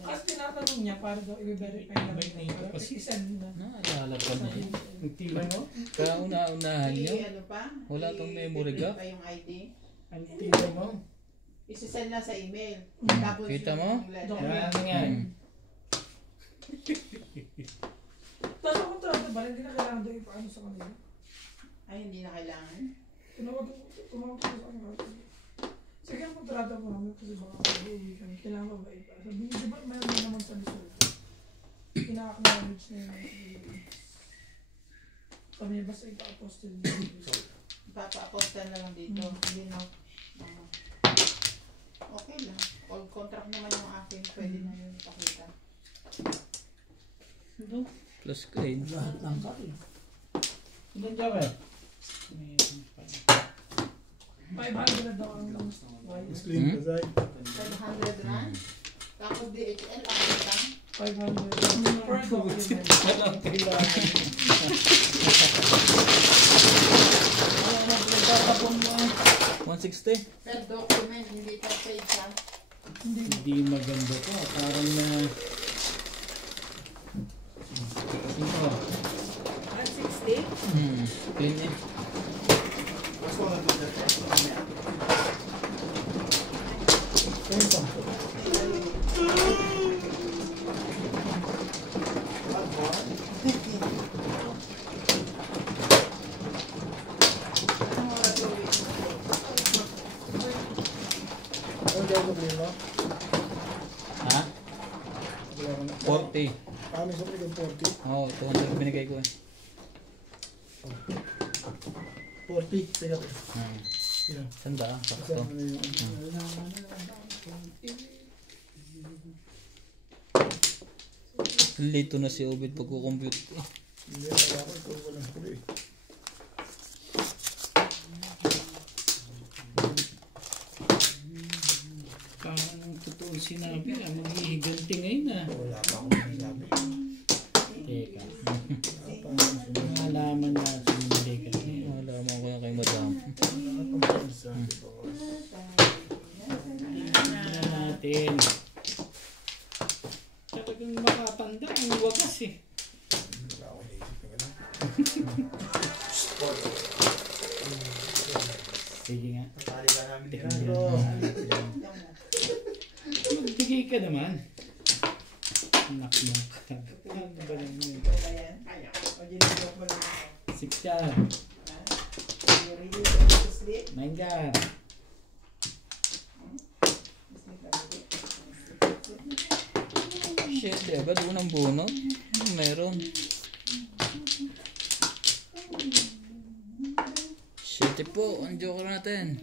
Kasi tinatanong niya para daw i-verify na May name rin. kasi. Isend na. Naalala pa niya yun. Ang tibay mo? Kauna-unahan nyo. Ano pa? Wala pang memory gap. Pa yung ID. Ang tibay mo? Isisend lang sa email. Mm. Tapos Kita yung mo? letter. Yan nga. Tapos ang kontrata ba, hindi na kailangan daw ipaano sa kanila. Ay, hindi na kailangan. Tumawag ko sa kanila. Sige ang kontrata mo namin kasi baka mag-uwi kami. Kailangan ba ba ipa? Sabi niya, di ba mayroon naman sa resort? Kinaka-acknowledge na yung sabi niya, basta ipa-apostle niya. Papa-apostle na lang dito. Hindi na. Okay lang. All contract naman yung akin. Pwede na yun ipakita. Plus grade. Lahat ng kain. Ilan Joel? 500 daw ang lang. Muslim Hmm? Pasay. 500 rand. Tapos DHL, ang utang. 500 per document. Walang kailangan. Ano pinagtatapon mo? 160? Per document, hindi per page ha. Hindi maganda to. Parang na... Ito. 160? Clean eh. Ayun, sampo. Anong oras yung week? Ano daw problema? Ha? Wala ka na. 40. Kami sa mga 40. Oo, 200 binigay ko eh. 40. Sige ako. Ilan? Sanda, sakto. Kasama na yung Lito na si Obed pagkukompute eh. Hindi, wala ko. Ito walang huli. Parang ang totoo sinabi na maghihiganti ngayon na. Wala pa akong sinasabi. Teka. Wala pa akong sinasabi. Malaman na sumili ka niya. Malaman ko yan kay madam. Wala pa akong sinasabi, boss. Tingnan natin. Talagang makatanda ang wagas eh. Wala akong naisip na gano'n. Sige nga. Natali ka namin ni Tingnan Rado. natin. Magbigay ka naman. Anak mo. Ano ba lang yun? Wala yan. O, ginagawa mo lang ako. 6 yan. You really want to sleep? 9 yan. Sleep na ulit. Shit, diba? Doon ang bunot. Meron. Shit po, ang joker natin.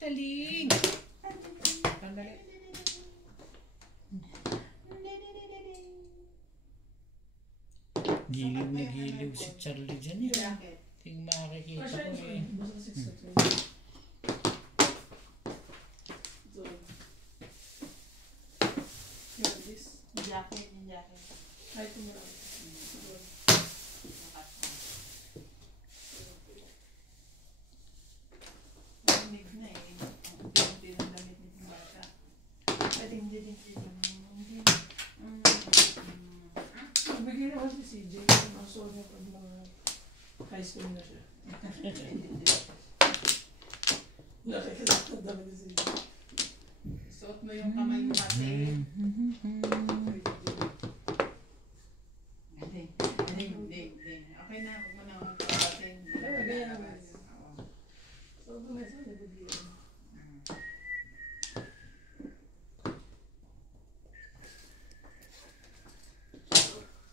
Taling! Sandali. Giliw na giliw si Charlie dyan eh. Bakit? Ting makikita Kasha ko yun, eh. basta 6 na So, here, this jacket, yung jacket. Ay, tumira. Narinig na eh. Ang pinti ng damit nitong bata. Ding. Nagbigay naman si CJ, ang aso niya pag mga high school na siya. Nakikita ang dami ni CJ. Suot mo yung kamay mo kasi. Ding. Okay na, huwag mo na magpapating. Ganyan naman. So, ito na isa, nagbigay.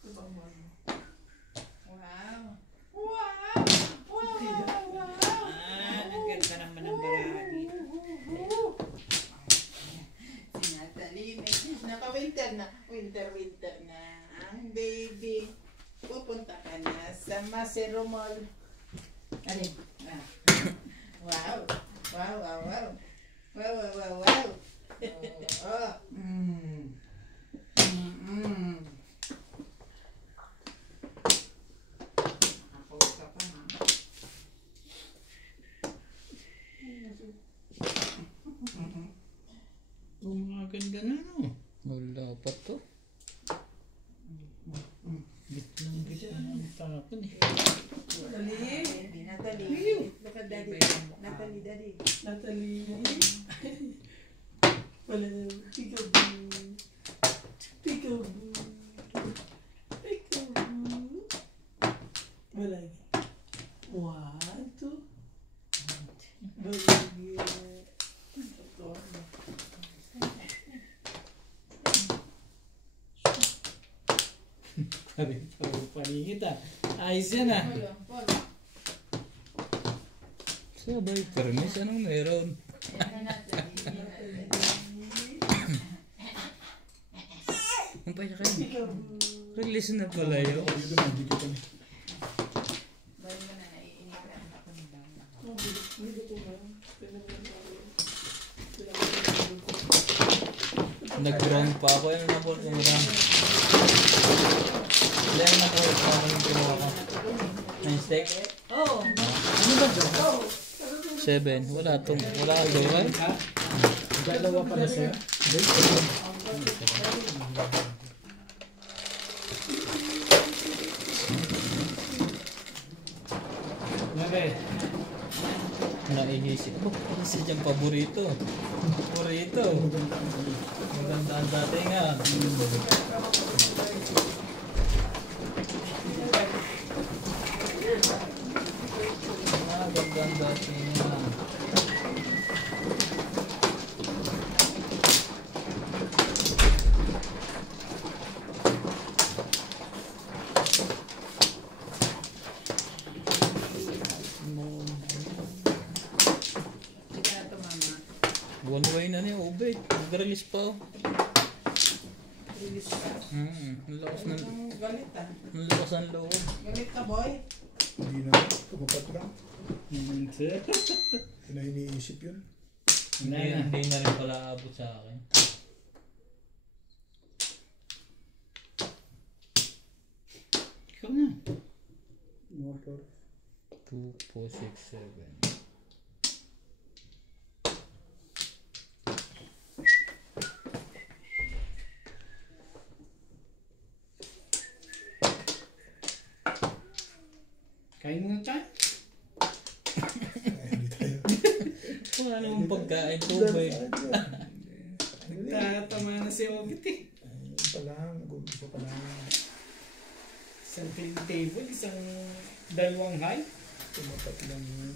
Ito ang mga. Wow! Ang ganda naman ng barahagi. Si Natalie, naka-winter na. Winter na. Ang baby. Pupunta ka na sa Masero Mall. Alin? Wow. Oh. Ako ka pa ha. maganda na, no? Wala pa to. Gitna ang tapon eh. Natalie. Look at daddy. Natalie. Natalie. Wala na. Peekaboo. Peekaboo. Peekaboo. Wala. 1, 2. Baligya. Paningit ah. Ayos yan ah. Sabay, permis, anong meron? Ang paya kayo. Release na pala yun. Dito na, dito kami. Nag-ground pa ako. Ano na po kung ground? Hindi ako nag-ground pa ako yung kinuha ko. 9 steak? Oh. Ano ba dyan? 7. Wala itong. Wala kang gawin? Dalawa pala sa'yo. Okay. Naihisip ko. Kasi dyan paborito. Paborito. Maganda ang dati nga. Maganda ang dati nga. One way na niya, Obed. Mag-release pa. Release ka. Ang lakas ng... Galit ah. Ang lakas ng loob. Galit ka boy. Hindi na. Tumapat lang. Hindi na iniisip yun. Hindi na rin pala abot sa akin. Ikaw na. Motor. 2, 4, 6, 7. Kain mo na tayo. Hindi tayo. Wala namang pagkain, tubig. Nagtatama na si Obit eh. Ayun pa lang. Nag-umpisa pa lang. Isang clean table, isang dalawang high. Tumapat lang yun.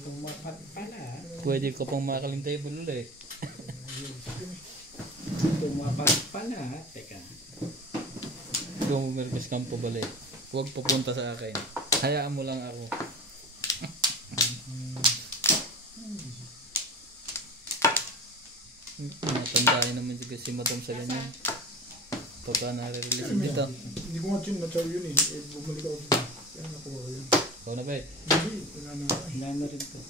Tumapat pala. Pwede ka pang makaling table ulit. Tumapat pala. Teka. Kung umirgas kang pabalik, huwag pupunta sa akin. Hayaan mo lang ako. Natandaan naman si Madam sa ganyan. Pagka nare-release dito. Hindi ko nga na-chow yun eh. Bumalik ako. Kaya nakuha ko yun. Ikaw na ba eh? Hindi. Wala na nga eh. Wala na rin to.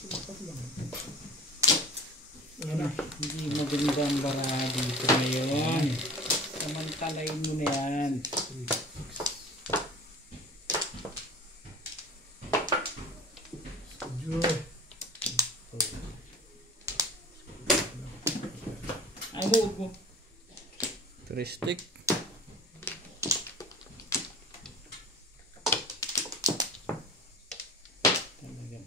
Tumapat lang. Wala na. Hindi magandang baraha dito ngayon. Samantalain mo na yan. Joy. Ay mo, huwag mo. 3 stick. Talaga.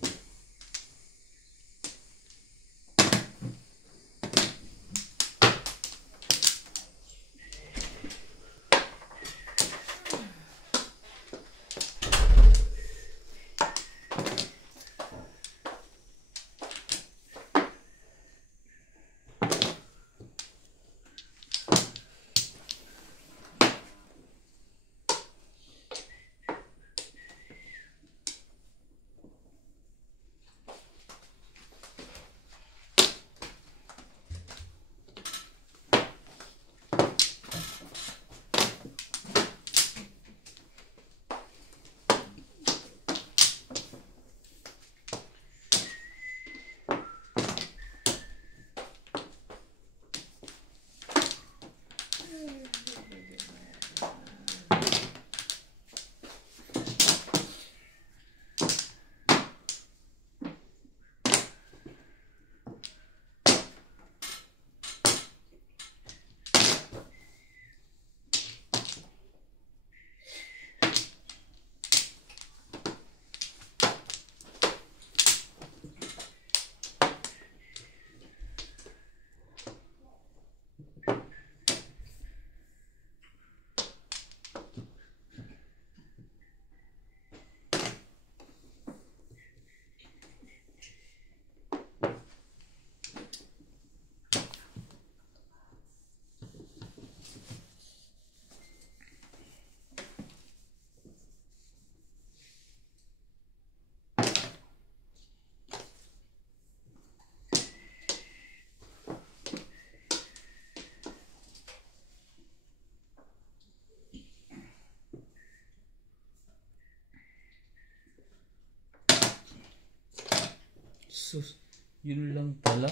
Sus, yun lang pala.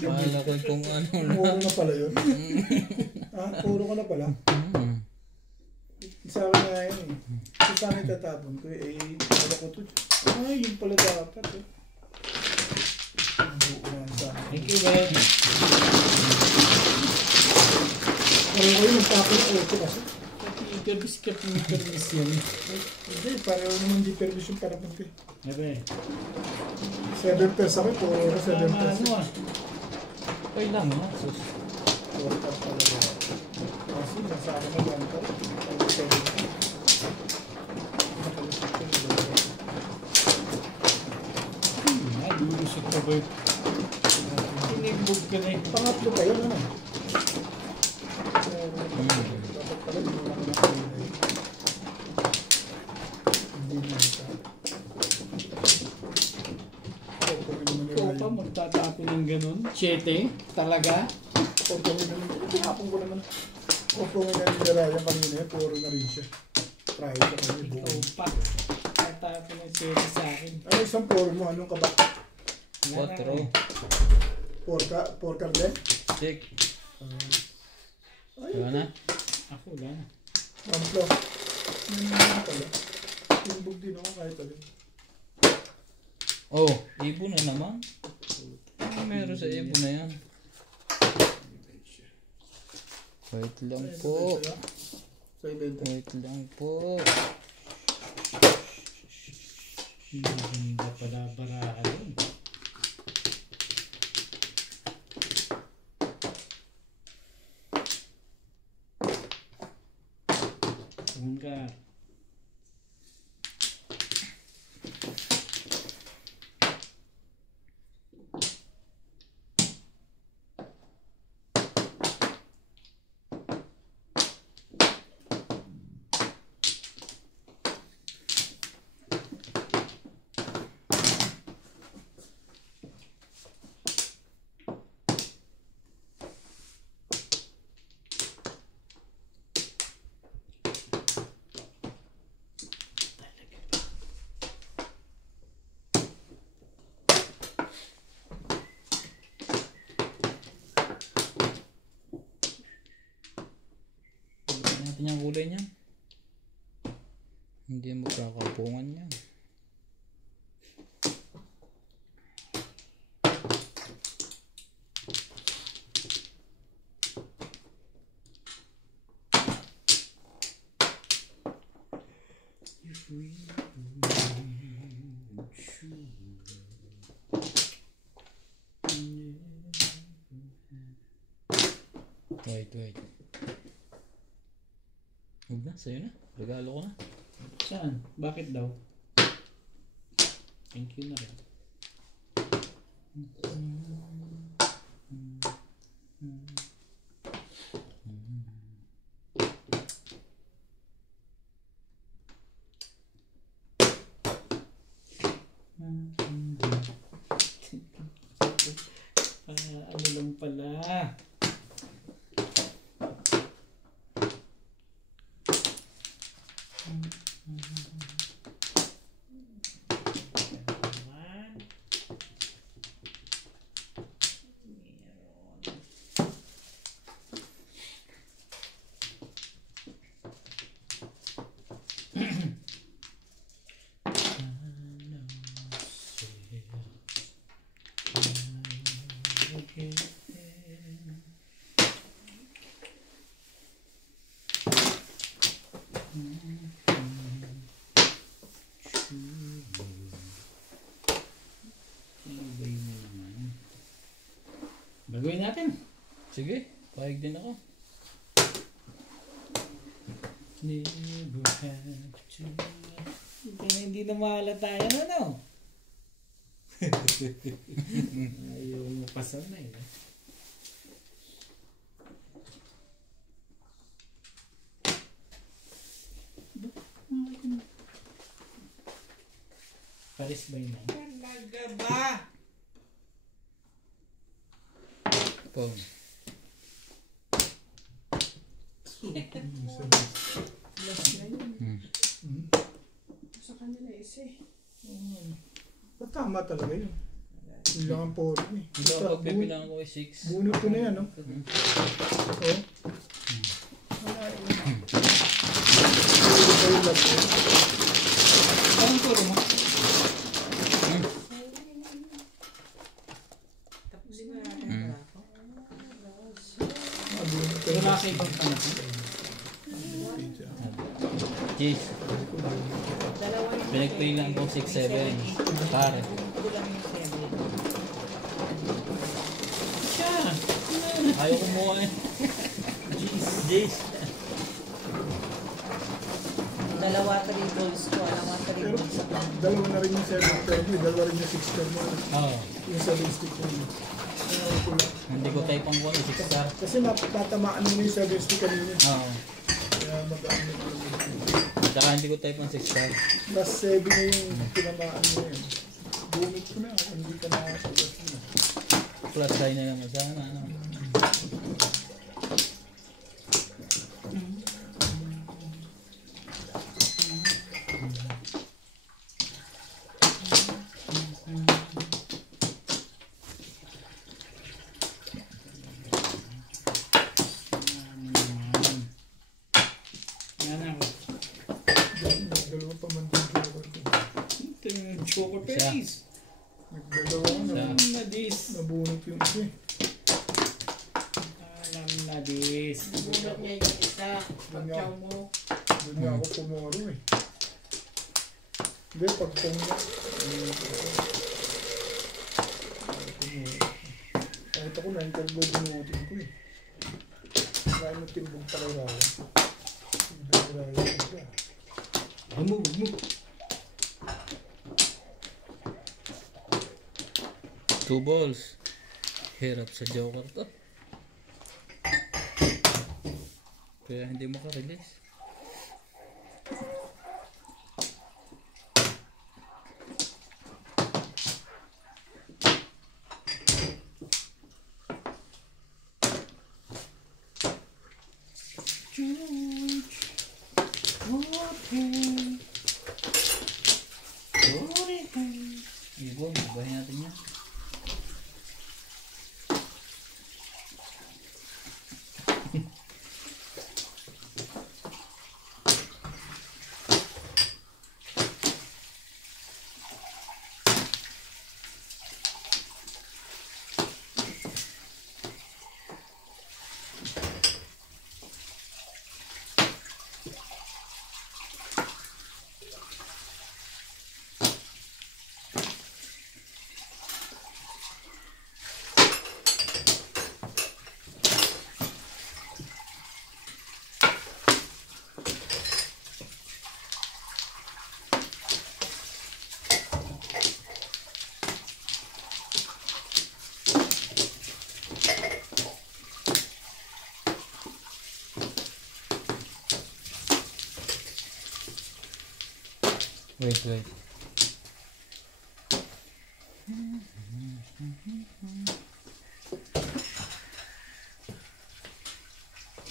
Akala ko kung ano na. Puro na pala yun. Puro ko na pala. Sa akin nga yun eh. Kasi sa akin tatapon ko wala ko to. Yun pala dapat eh. Ang buo nga sa akin. Thank you, Ben. Pareho ko yun, nagtapon ko ito kasi. Permis yun. Hindi, pareho naman di permis yung panapon ko eh. Ebe. 7 pers ako, puro 7 Tama pers. ano ah. Okay lang ha. Sus. Puro pers talaga. Kasi nasa akin na ganta. Lulusot ka ba? Tinigbog ka na eh. Pangatlo pa yun, ano? Dapat pala, hindi mo lang nakalina yun. Hindi na ito. Ikaw pa magtatapon ng ganun? 7? Talaga? Pinapong ko naman. Opo nga nila yung kanina, puro na rin siya. Try ko kami Ikaw buo. pa. Tatapon ng 7 sa akin. Ano isang puro mo? Anong ka ba? 4. 4 ka din? 6. Ay, Diba na? Ako lang. Amplo. Ano pala? Timbog din ako kahit alin. Oh, ibon na naman. Ano meron sa ibon na yan? Wait lang po. Sa ibenta. Wait lang po. Maganda pala barahan yun. Tungkol ka. Tignan natin yung kulay niya. Hindi magkakapungan yan. Wait. Huwag na, sa'yo na. Regalo ko na. Saan? Bakit daw? Thank you na rin. Ano lang pala? Gagawin natin. Sige, pahig din ako. Never have to. Hindi na mahalata yan, ano? Ayaw mo pasal na eh. Paris ba yun? Talaga ba? Pong. Last na yun. Hmm. Sa kanila isa eh. Tama talaga yun. Yun lang ang polo eh. Hindi ako pagbibilang ko ay 6. Bunot ko na yan, no? Oo. Wala yun. Saan puro mo? Tapusin mo natin pala ako. Wala sa ibang tanong. Cheese. Dalawa yung Pinagpilang ko 6-7. Pare. kulang yung 7. Siya! Ayaw kumuha eh. Jeez. Dalawa 3 balls ko. Dalawa 3 Pero balls ako. dalawa na rin yung 7 termo, dalawa rin yung 6 termo. Oo. Yung 7 stick ko yun. Ayaw ko lang. Hindi ko type ang kuha. 6 star. Kasi tatamaan mo na yung 7 stick kanina. Oo. Kaya mag-ano ko. Tsaka hindi ko type ang 6 star. Plus 7 na yung tinamaan mo yun. Bunot ko na, hindi ka nakasagot mo. Plus high na naman sana. Ano? Yan ako. Nagdalawa pa man yung joker ko. Ito yung choker face. Nagdalawa na. Na this. Nabunot yung isa eh. Alam na this. Bunot niya yung isa. Pag-chow mo. Doon nga ako pumoro eh. Hindi, pag-pong na. Kahit ako na, intergo binutin ko eh. Kaya mo timbong talaga ako. Move. 2 balls. Hirap sa joker to. Kaya hindi makarelease. Ibon, bahin natin yan. Wait.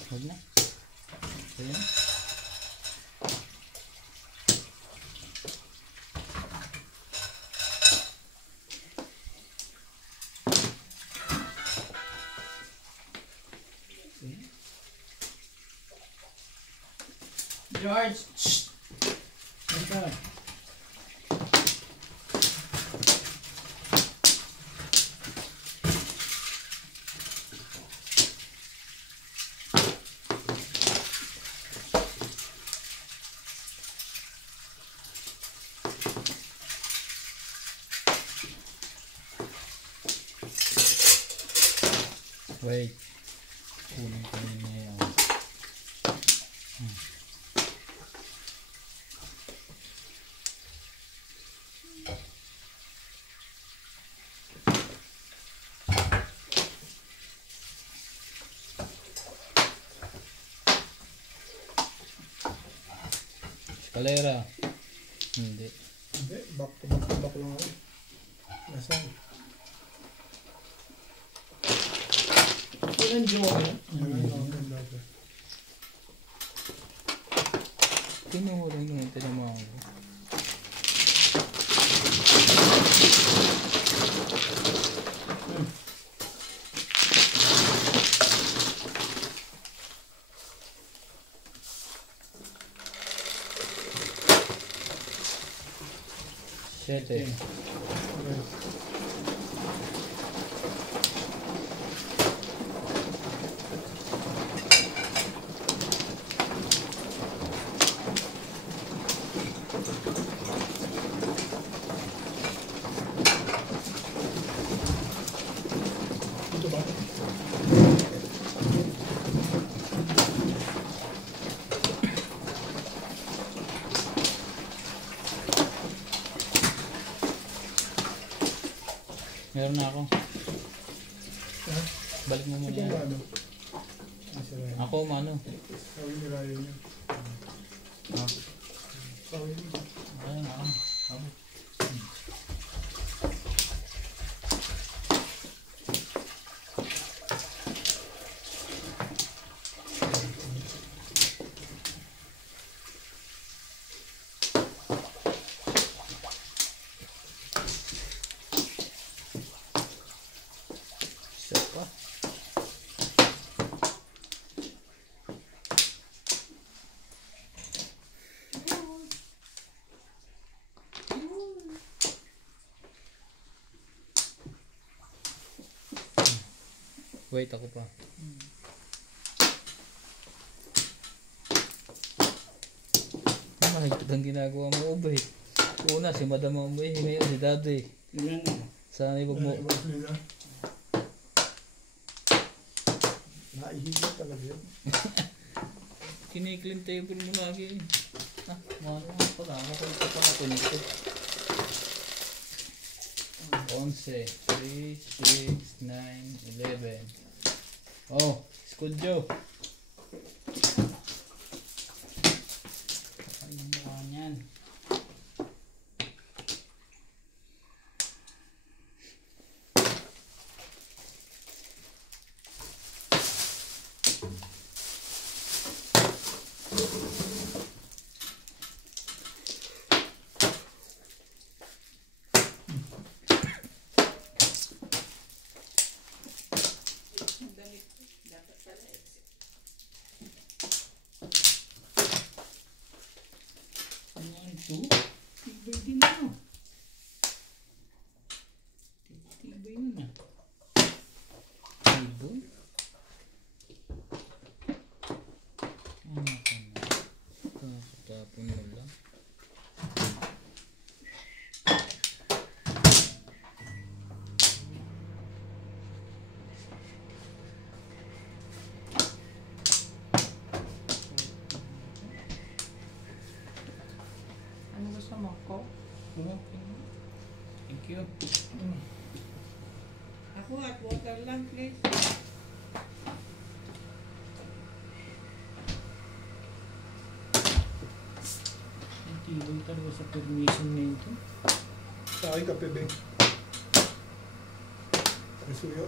Huwag na. Ayan. George! Ito. Wait. Kunin ko na yan. Escalera. Hindi. Hindi, back lang ako. Nasaan? Ilan joker? Tinuro nyo yung tinamahan ko. 7. Okay. Ito ba? Meron na ako. Ha? Balik mo muna Ito yan. ba ano? Ah, si Ryan. Ako, mano. Sabi ni Ryan yun. Ah, Sabi niya. ayun ako. Ako. Isa pa. Wait, ako pa. Mahigpit ang ginagawa mo, Ubay. Una, si Madam ang umihi. Ngayon, si Daddy. Ilan na? Sana ibag mo. Naibas nila. Naihigat talaga yun. Kinikling table mo lagi. Ah, mano nga pala. Ako pa na pinito. 11, 3, 6, 9, 11. Oh, Skudyo. Ay, yung mukha niyan. Damit. Dapat pala exit. Ano yan ito? Tibay din ano? Tibay nun ah. Table? Ano ka na? Kakatapon mo lang. Ano gusto mo? Coke? Okay. Thank you. Ako at water lang, please. Ang tibay talaga sa permission na ito. Sa akin kape, Beng. May suyo.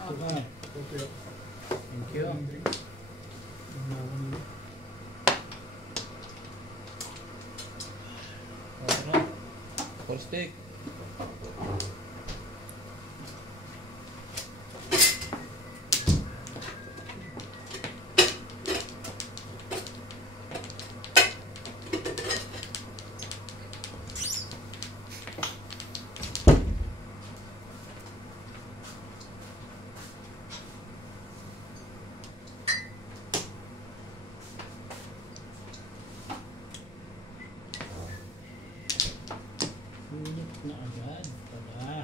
Ah, Kape ako. thank you. Ang drink. Ang naman nila. Tara. Full stick. Ulit na agad pala.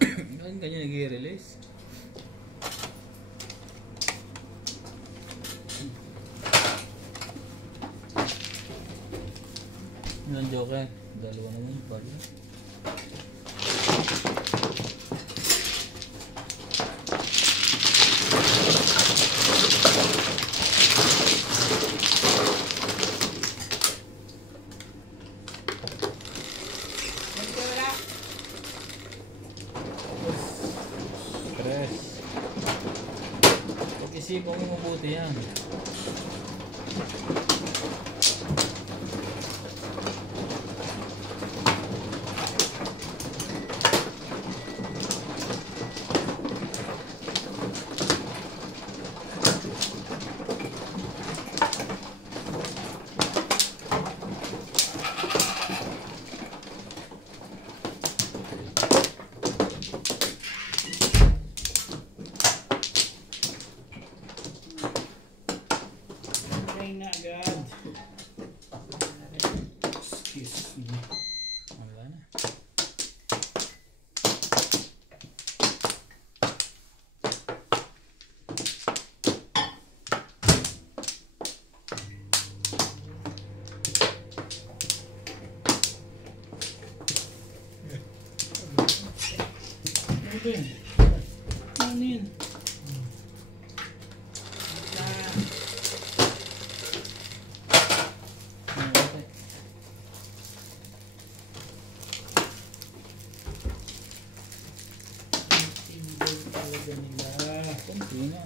Ganyan ganyan nag-i-release. Yan, Joker. Dalawa naman pala. Nagkawala. Tres. Pag-isipan mo mabuti yan. Ano yun? Ano yun? Kunti nga.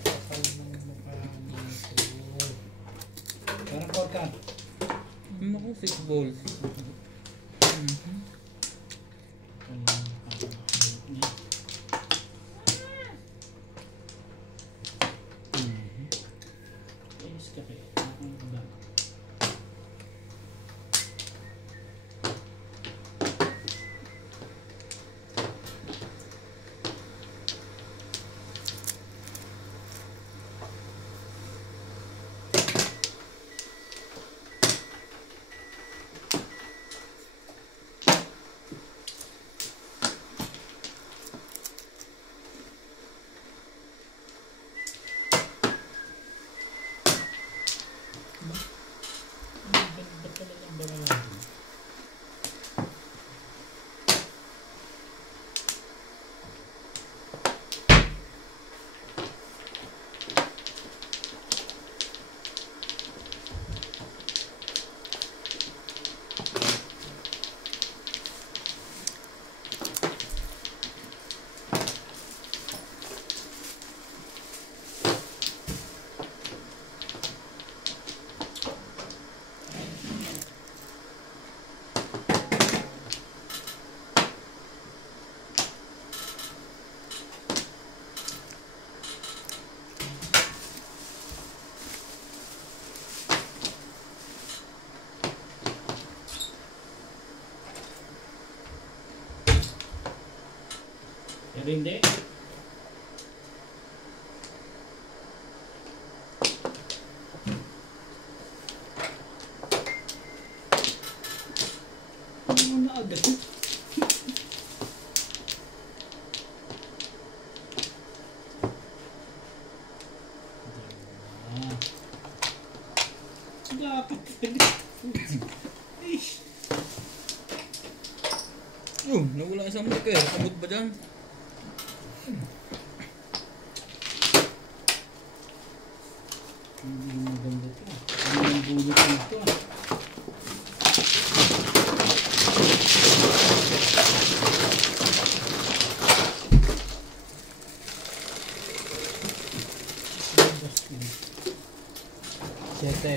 Kapal ng mukha nito. Parang korka. Naku, 6 balls. Pero hindi. Ano na agad? Dapat. Nawala isang marker. Kamot ba dyan? Hindi maganda ito. Ano ang bulot nito ah. Siyete.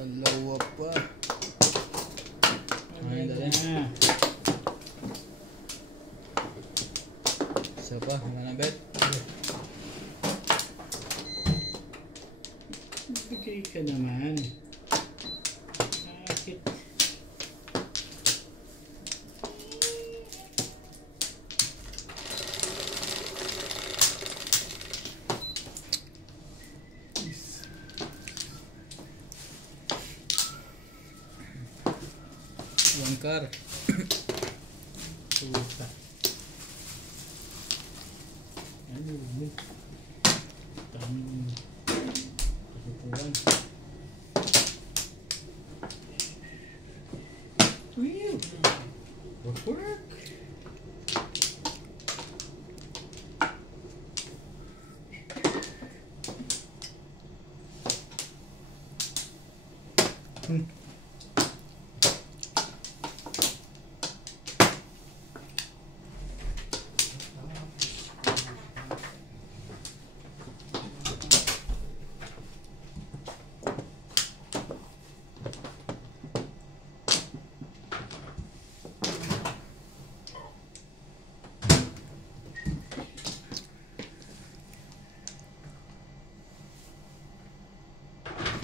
Dalawa pa. Ay, dali. Isa pa, wala na bet. Bigay ka naman. Bakit? Wangkar. Puta. Ano mo? Daming kasupuan. Wheel! Work!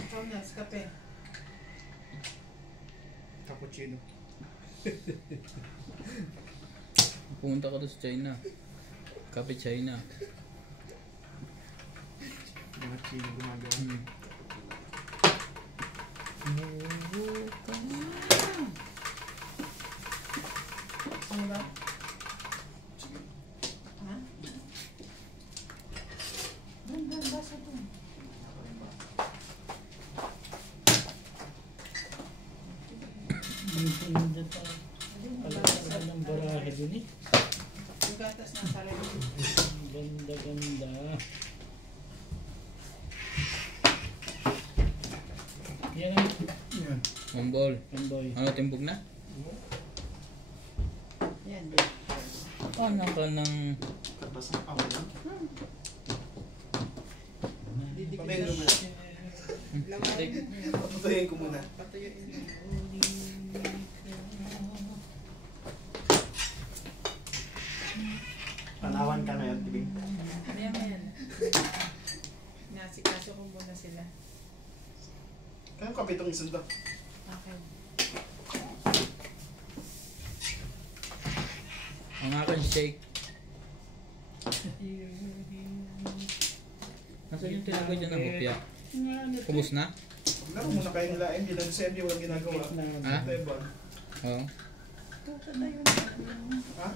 Ikaw na, kape. Cappuccino. Pumunta ka doon sa China. Kape China. Mga chino gumagawa. Ano ba? Ha? Doon, basa doon. Ang ganda pa. Alam ng barahe dun eh. Yung gatas na sa rin. Ang ganda-ganda. Yan ang Yan. Mambol. Amboy. Ano, timbog na? Yan, din. Paano ka ng... Basta ako lang. Didikit Patayin na. mo muna. Patayin ko muna. Patuyuin mo. Panawan ka ngayon, Tibing. Ayan. Nasikaso ko muna sila. Kaya kape itong isang to. Okay. Ang akin shake. Nasaan yung tinagay dyan ng hopya? Kubos na? Wala ko muna kayo nila. Hindi lang sa walang ginagawa. Ha? Ito yun ba? Oo. Ha?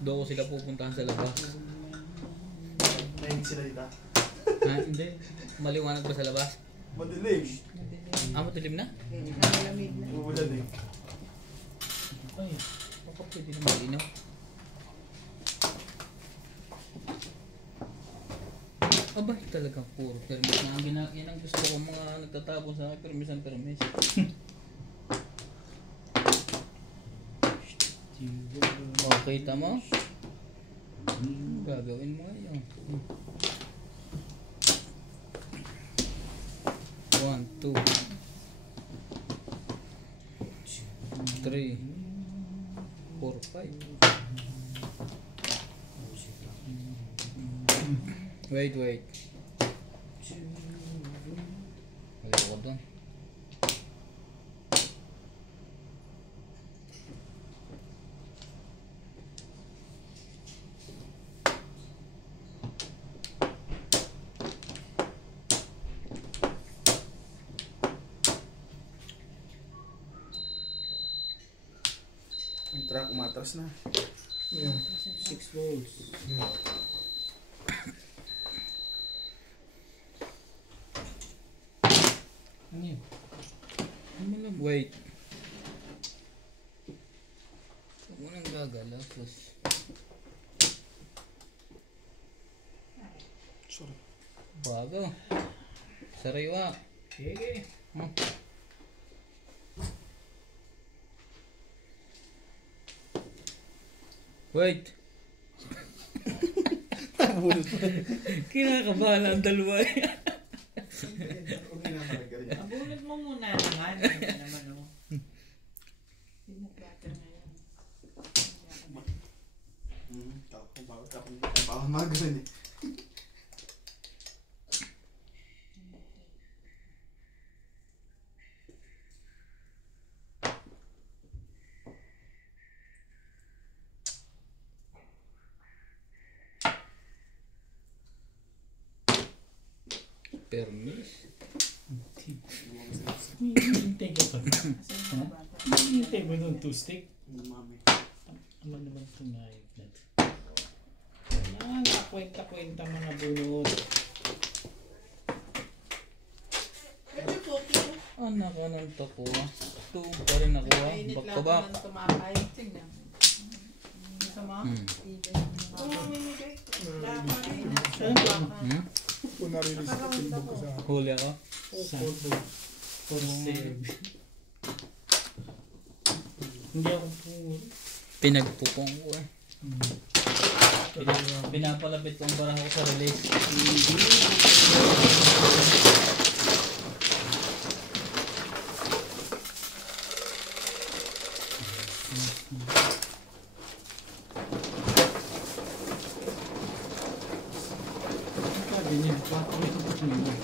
Doon ko sila pupuntahan sa labas. Nainig sila dito. Ha? Hindi. Maliwanag ba sa labas? Madilim. Ah, matilim na? Malamig na. Uulan eh. Ay, baka pwede na malinaw. Aba, talagang puro permis na. Yan ang gusto ko mga nagtatapon sa akin, permis ang permis. Okay, tama? Gagawin mo ngayon. 1, 2 3 4, 5. Wait. Ayoko doon. Yung truck umatras na. Yan. 6 volts. Ano yun? Wait. Huwag mo nang gagalaw, plus. Sorry. Bago. Sariwa. Sige. Wait. Kinakabahala ang dalawa eh. Huwag na maragarin. Abulot mo muna naman. Hindi naman o. Pinag-platter na yan. Bawal mga ganun eh. Permis. Hintay ka pa. Kasi yung mga bata. Hintay mo nung 2 stick. Mami. Ano naman itong ngayot na ito? Nakwenta-kwenta mga bunot. Pero yung cookie, Anak ka ng tapo. Ito pa rin nakuha. mainit Back lang to back. ng tumapay. Tingnan. Gusto mo? Oo, minigay ko. Dapat rin. Hmm? Kung narinig sa timbog ko sa Huli ako. For save. Hindi ako po. Pinagpupong ko eh. Pinapalapit ko ang baraha ko sa release. Sabi niya, bakit ito po niya?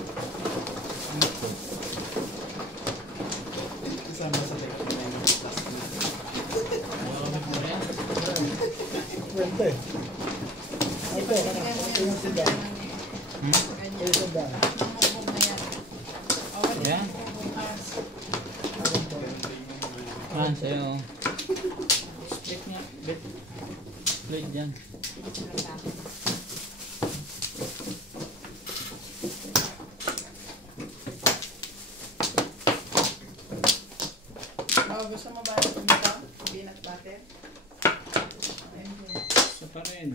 Ganda. Namumog na yan. Awal Yan. bukas. Alam ko. Ah, sa'yo. Stick nga. Bet. Plate dyan. Oh, gusto mo ba ito? Peanut butter? Ayun. Isa pa rin.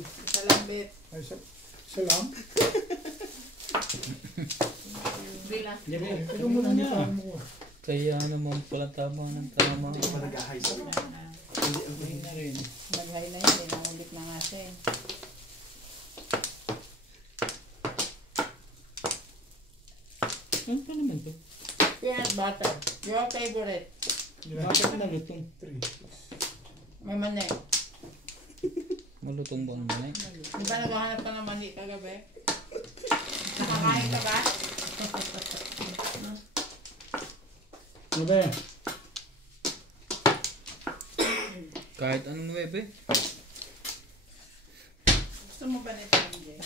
Isa lang, Bet. Ay, salam. Bilang. Hindi ba? Ito mo na niya. Kaya naman pala tama ng tama. Hindi pa nag-ahay sa Hindi na rin. Nag-highlight eh. Nangulit na nga siya eh. Ano pa naman to? Peanut butter. Your favorite. Bakit nalutong? 3. May mani. Malutong ba ang manay? Di ba naghahanap ka ng mani kagabi? Nakakain ka ba? Ano ba? Kahit anong 9. Gusto mo ba nito, MJ?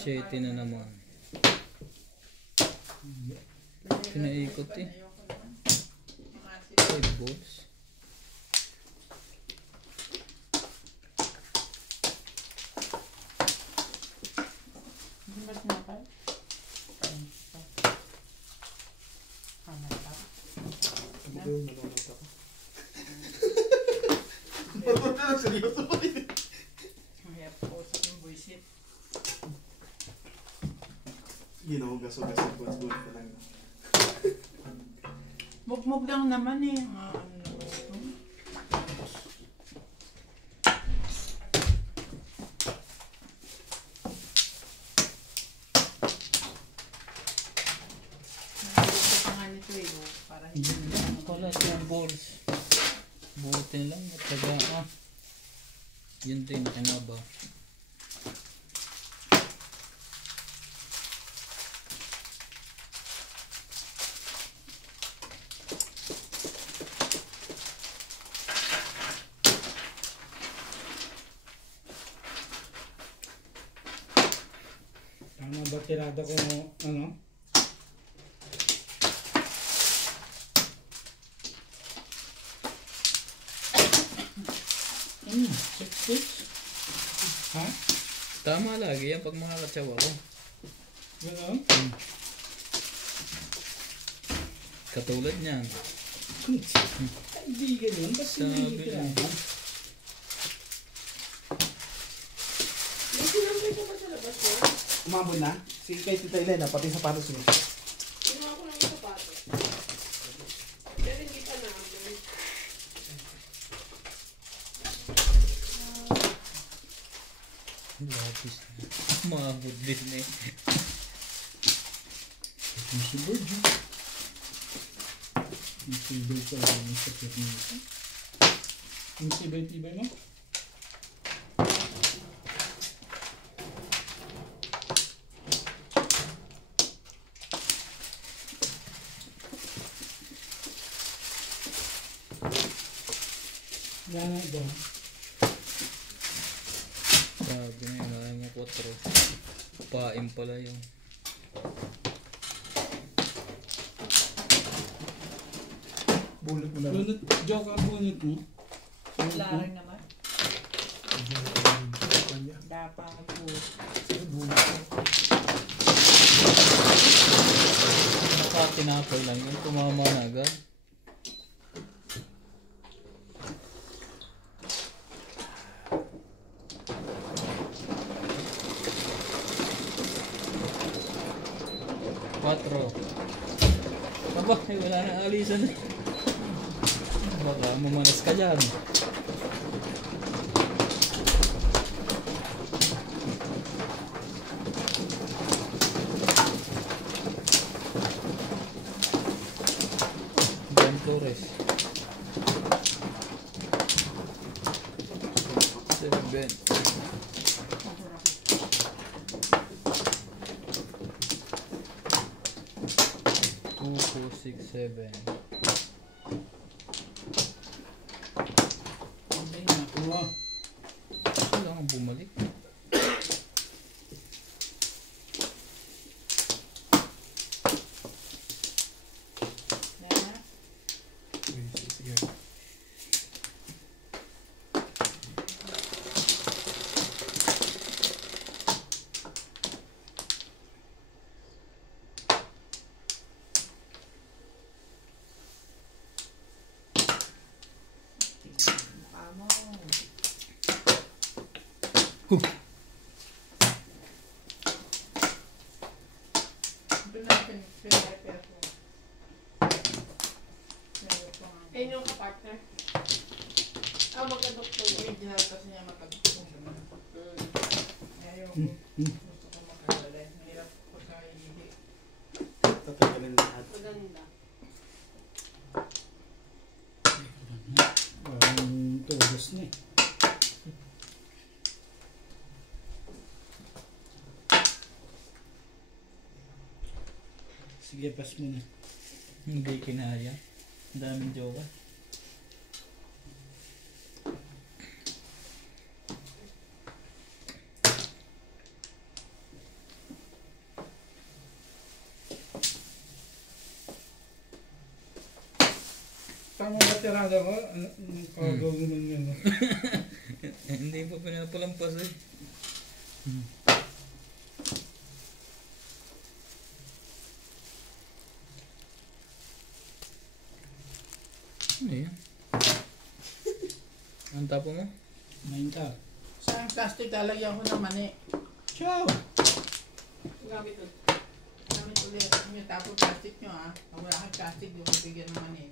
7 na naman. Pinaikot eh. Ayoko naman. 5 volts. Mas nakal? Hanap ka? Ito, nanonood ako. Seryoso pa rin. Kaya po sa yung buisit. Ginahugas-hugas ko pa lang. Mugmug lang naman eh. Ano naman ito? Nandito pa nga nito eh. Oh, para hindi Wala 2 volts. Buti lang at saka yun din kinaba. Tama ba tirada ko ano? Hmm, 6. Ha? Tama lagi yan pag makakatsawa ko. Gano'n? Katulad niyan. Hindi ganyan. Ba't Sabi hindi lang. tirada? May sinabi ko ba sa labas ko? Umabot na? Si kay Tita Elena, pati sa panos mo. Ginawa ko lang yung sapatos. Pero hindi pa namin. Lapis na. Mahagod din eh. Yung si Virgin. Yung si Virgin pala yung sakit nito. Yung si Tibay mo? Yan na ito. Sabi na yun, ayaw mo 4. Paim pala yun. Bulot mo na. Bunot, joke ang bunot mo. Wala rin naman. Dapa ang po. Nakatinapay lang yun, tumama na agad. Quatro. Aba, ay wala na alisan. Baka mamanas ka dyan. Juan Flores. 7. 2, 4, 6, 7. Hindi na. Kuha. bumalik. Sige. Ayun yung kapartner. Magka-doktor. Original kasi niya magka-doktor. Ayaw ko. Gusto ko makadala. Mahirap pagka-ihi. Tatagalin lahat. Maganda. Parang tulos na eh. Sige, pass mo na. Hindi kinaya. Ang daming jowa. Tama ba tirada ko? Anong kagawin naman yun? Hindi pa pinapalampas eh. Ano yan? Ang tapo mo? 9 ka. Sa plastic lalagyan ko ng mani. Ciao! Gamit ulit. Gamit ulit. Yung tapos plastic nyo ah. Pag wala kang plastic, yung bigyan ng mani.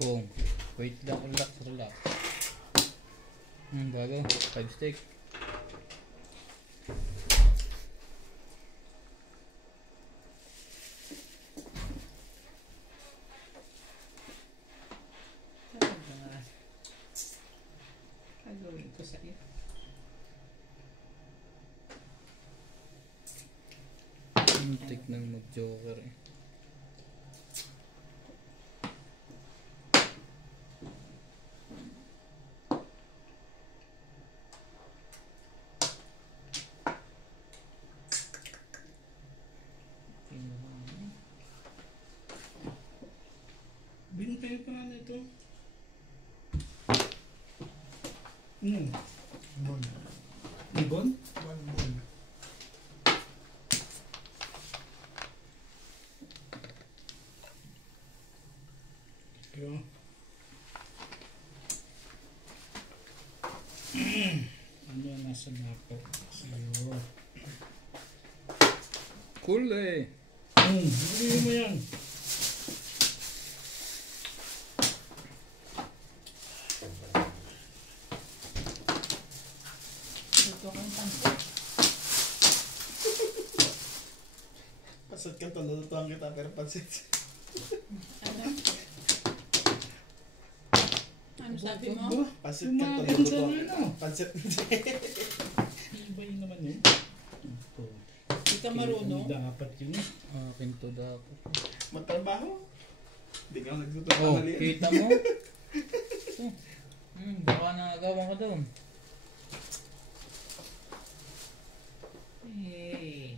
Boom. Wait lang, relax. Bago. 5 stick. Gagawin ko sa iyo. Muntik nang mag-joker eh. Binintay pa na ito. Bon. Ibon? One bon. Ito. Ano yan nasa bako? Sa'yo. Cool eh. Hindi mo yan. Ito kang pansit. Pasat ka, lulutuan kita pero pansit. Ano? Ano sabi mo? Pansit ka, Kumain lulutuan sa kita. ano? Pansit. Ibay naman yun. Ito. Hindi ka marunong. Dapat yun eh. Akin to dapat. Magtrabaho. Hindi ka nagtutuwa Oh, mali. kita mo? Baka nangagawa ka doon. Eh.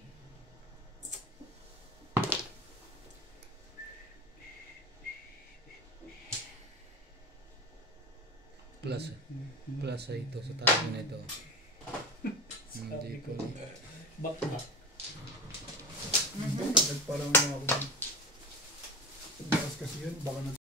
Plus ay ito sa taas na ito. Hindi ko. Bakla. Nagparang mga ako. Bakas kasi yun, baka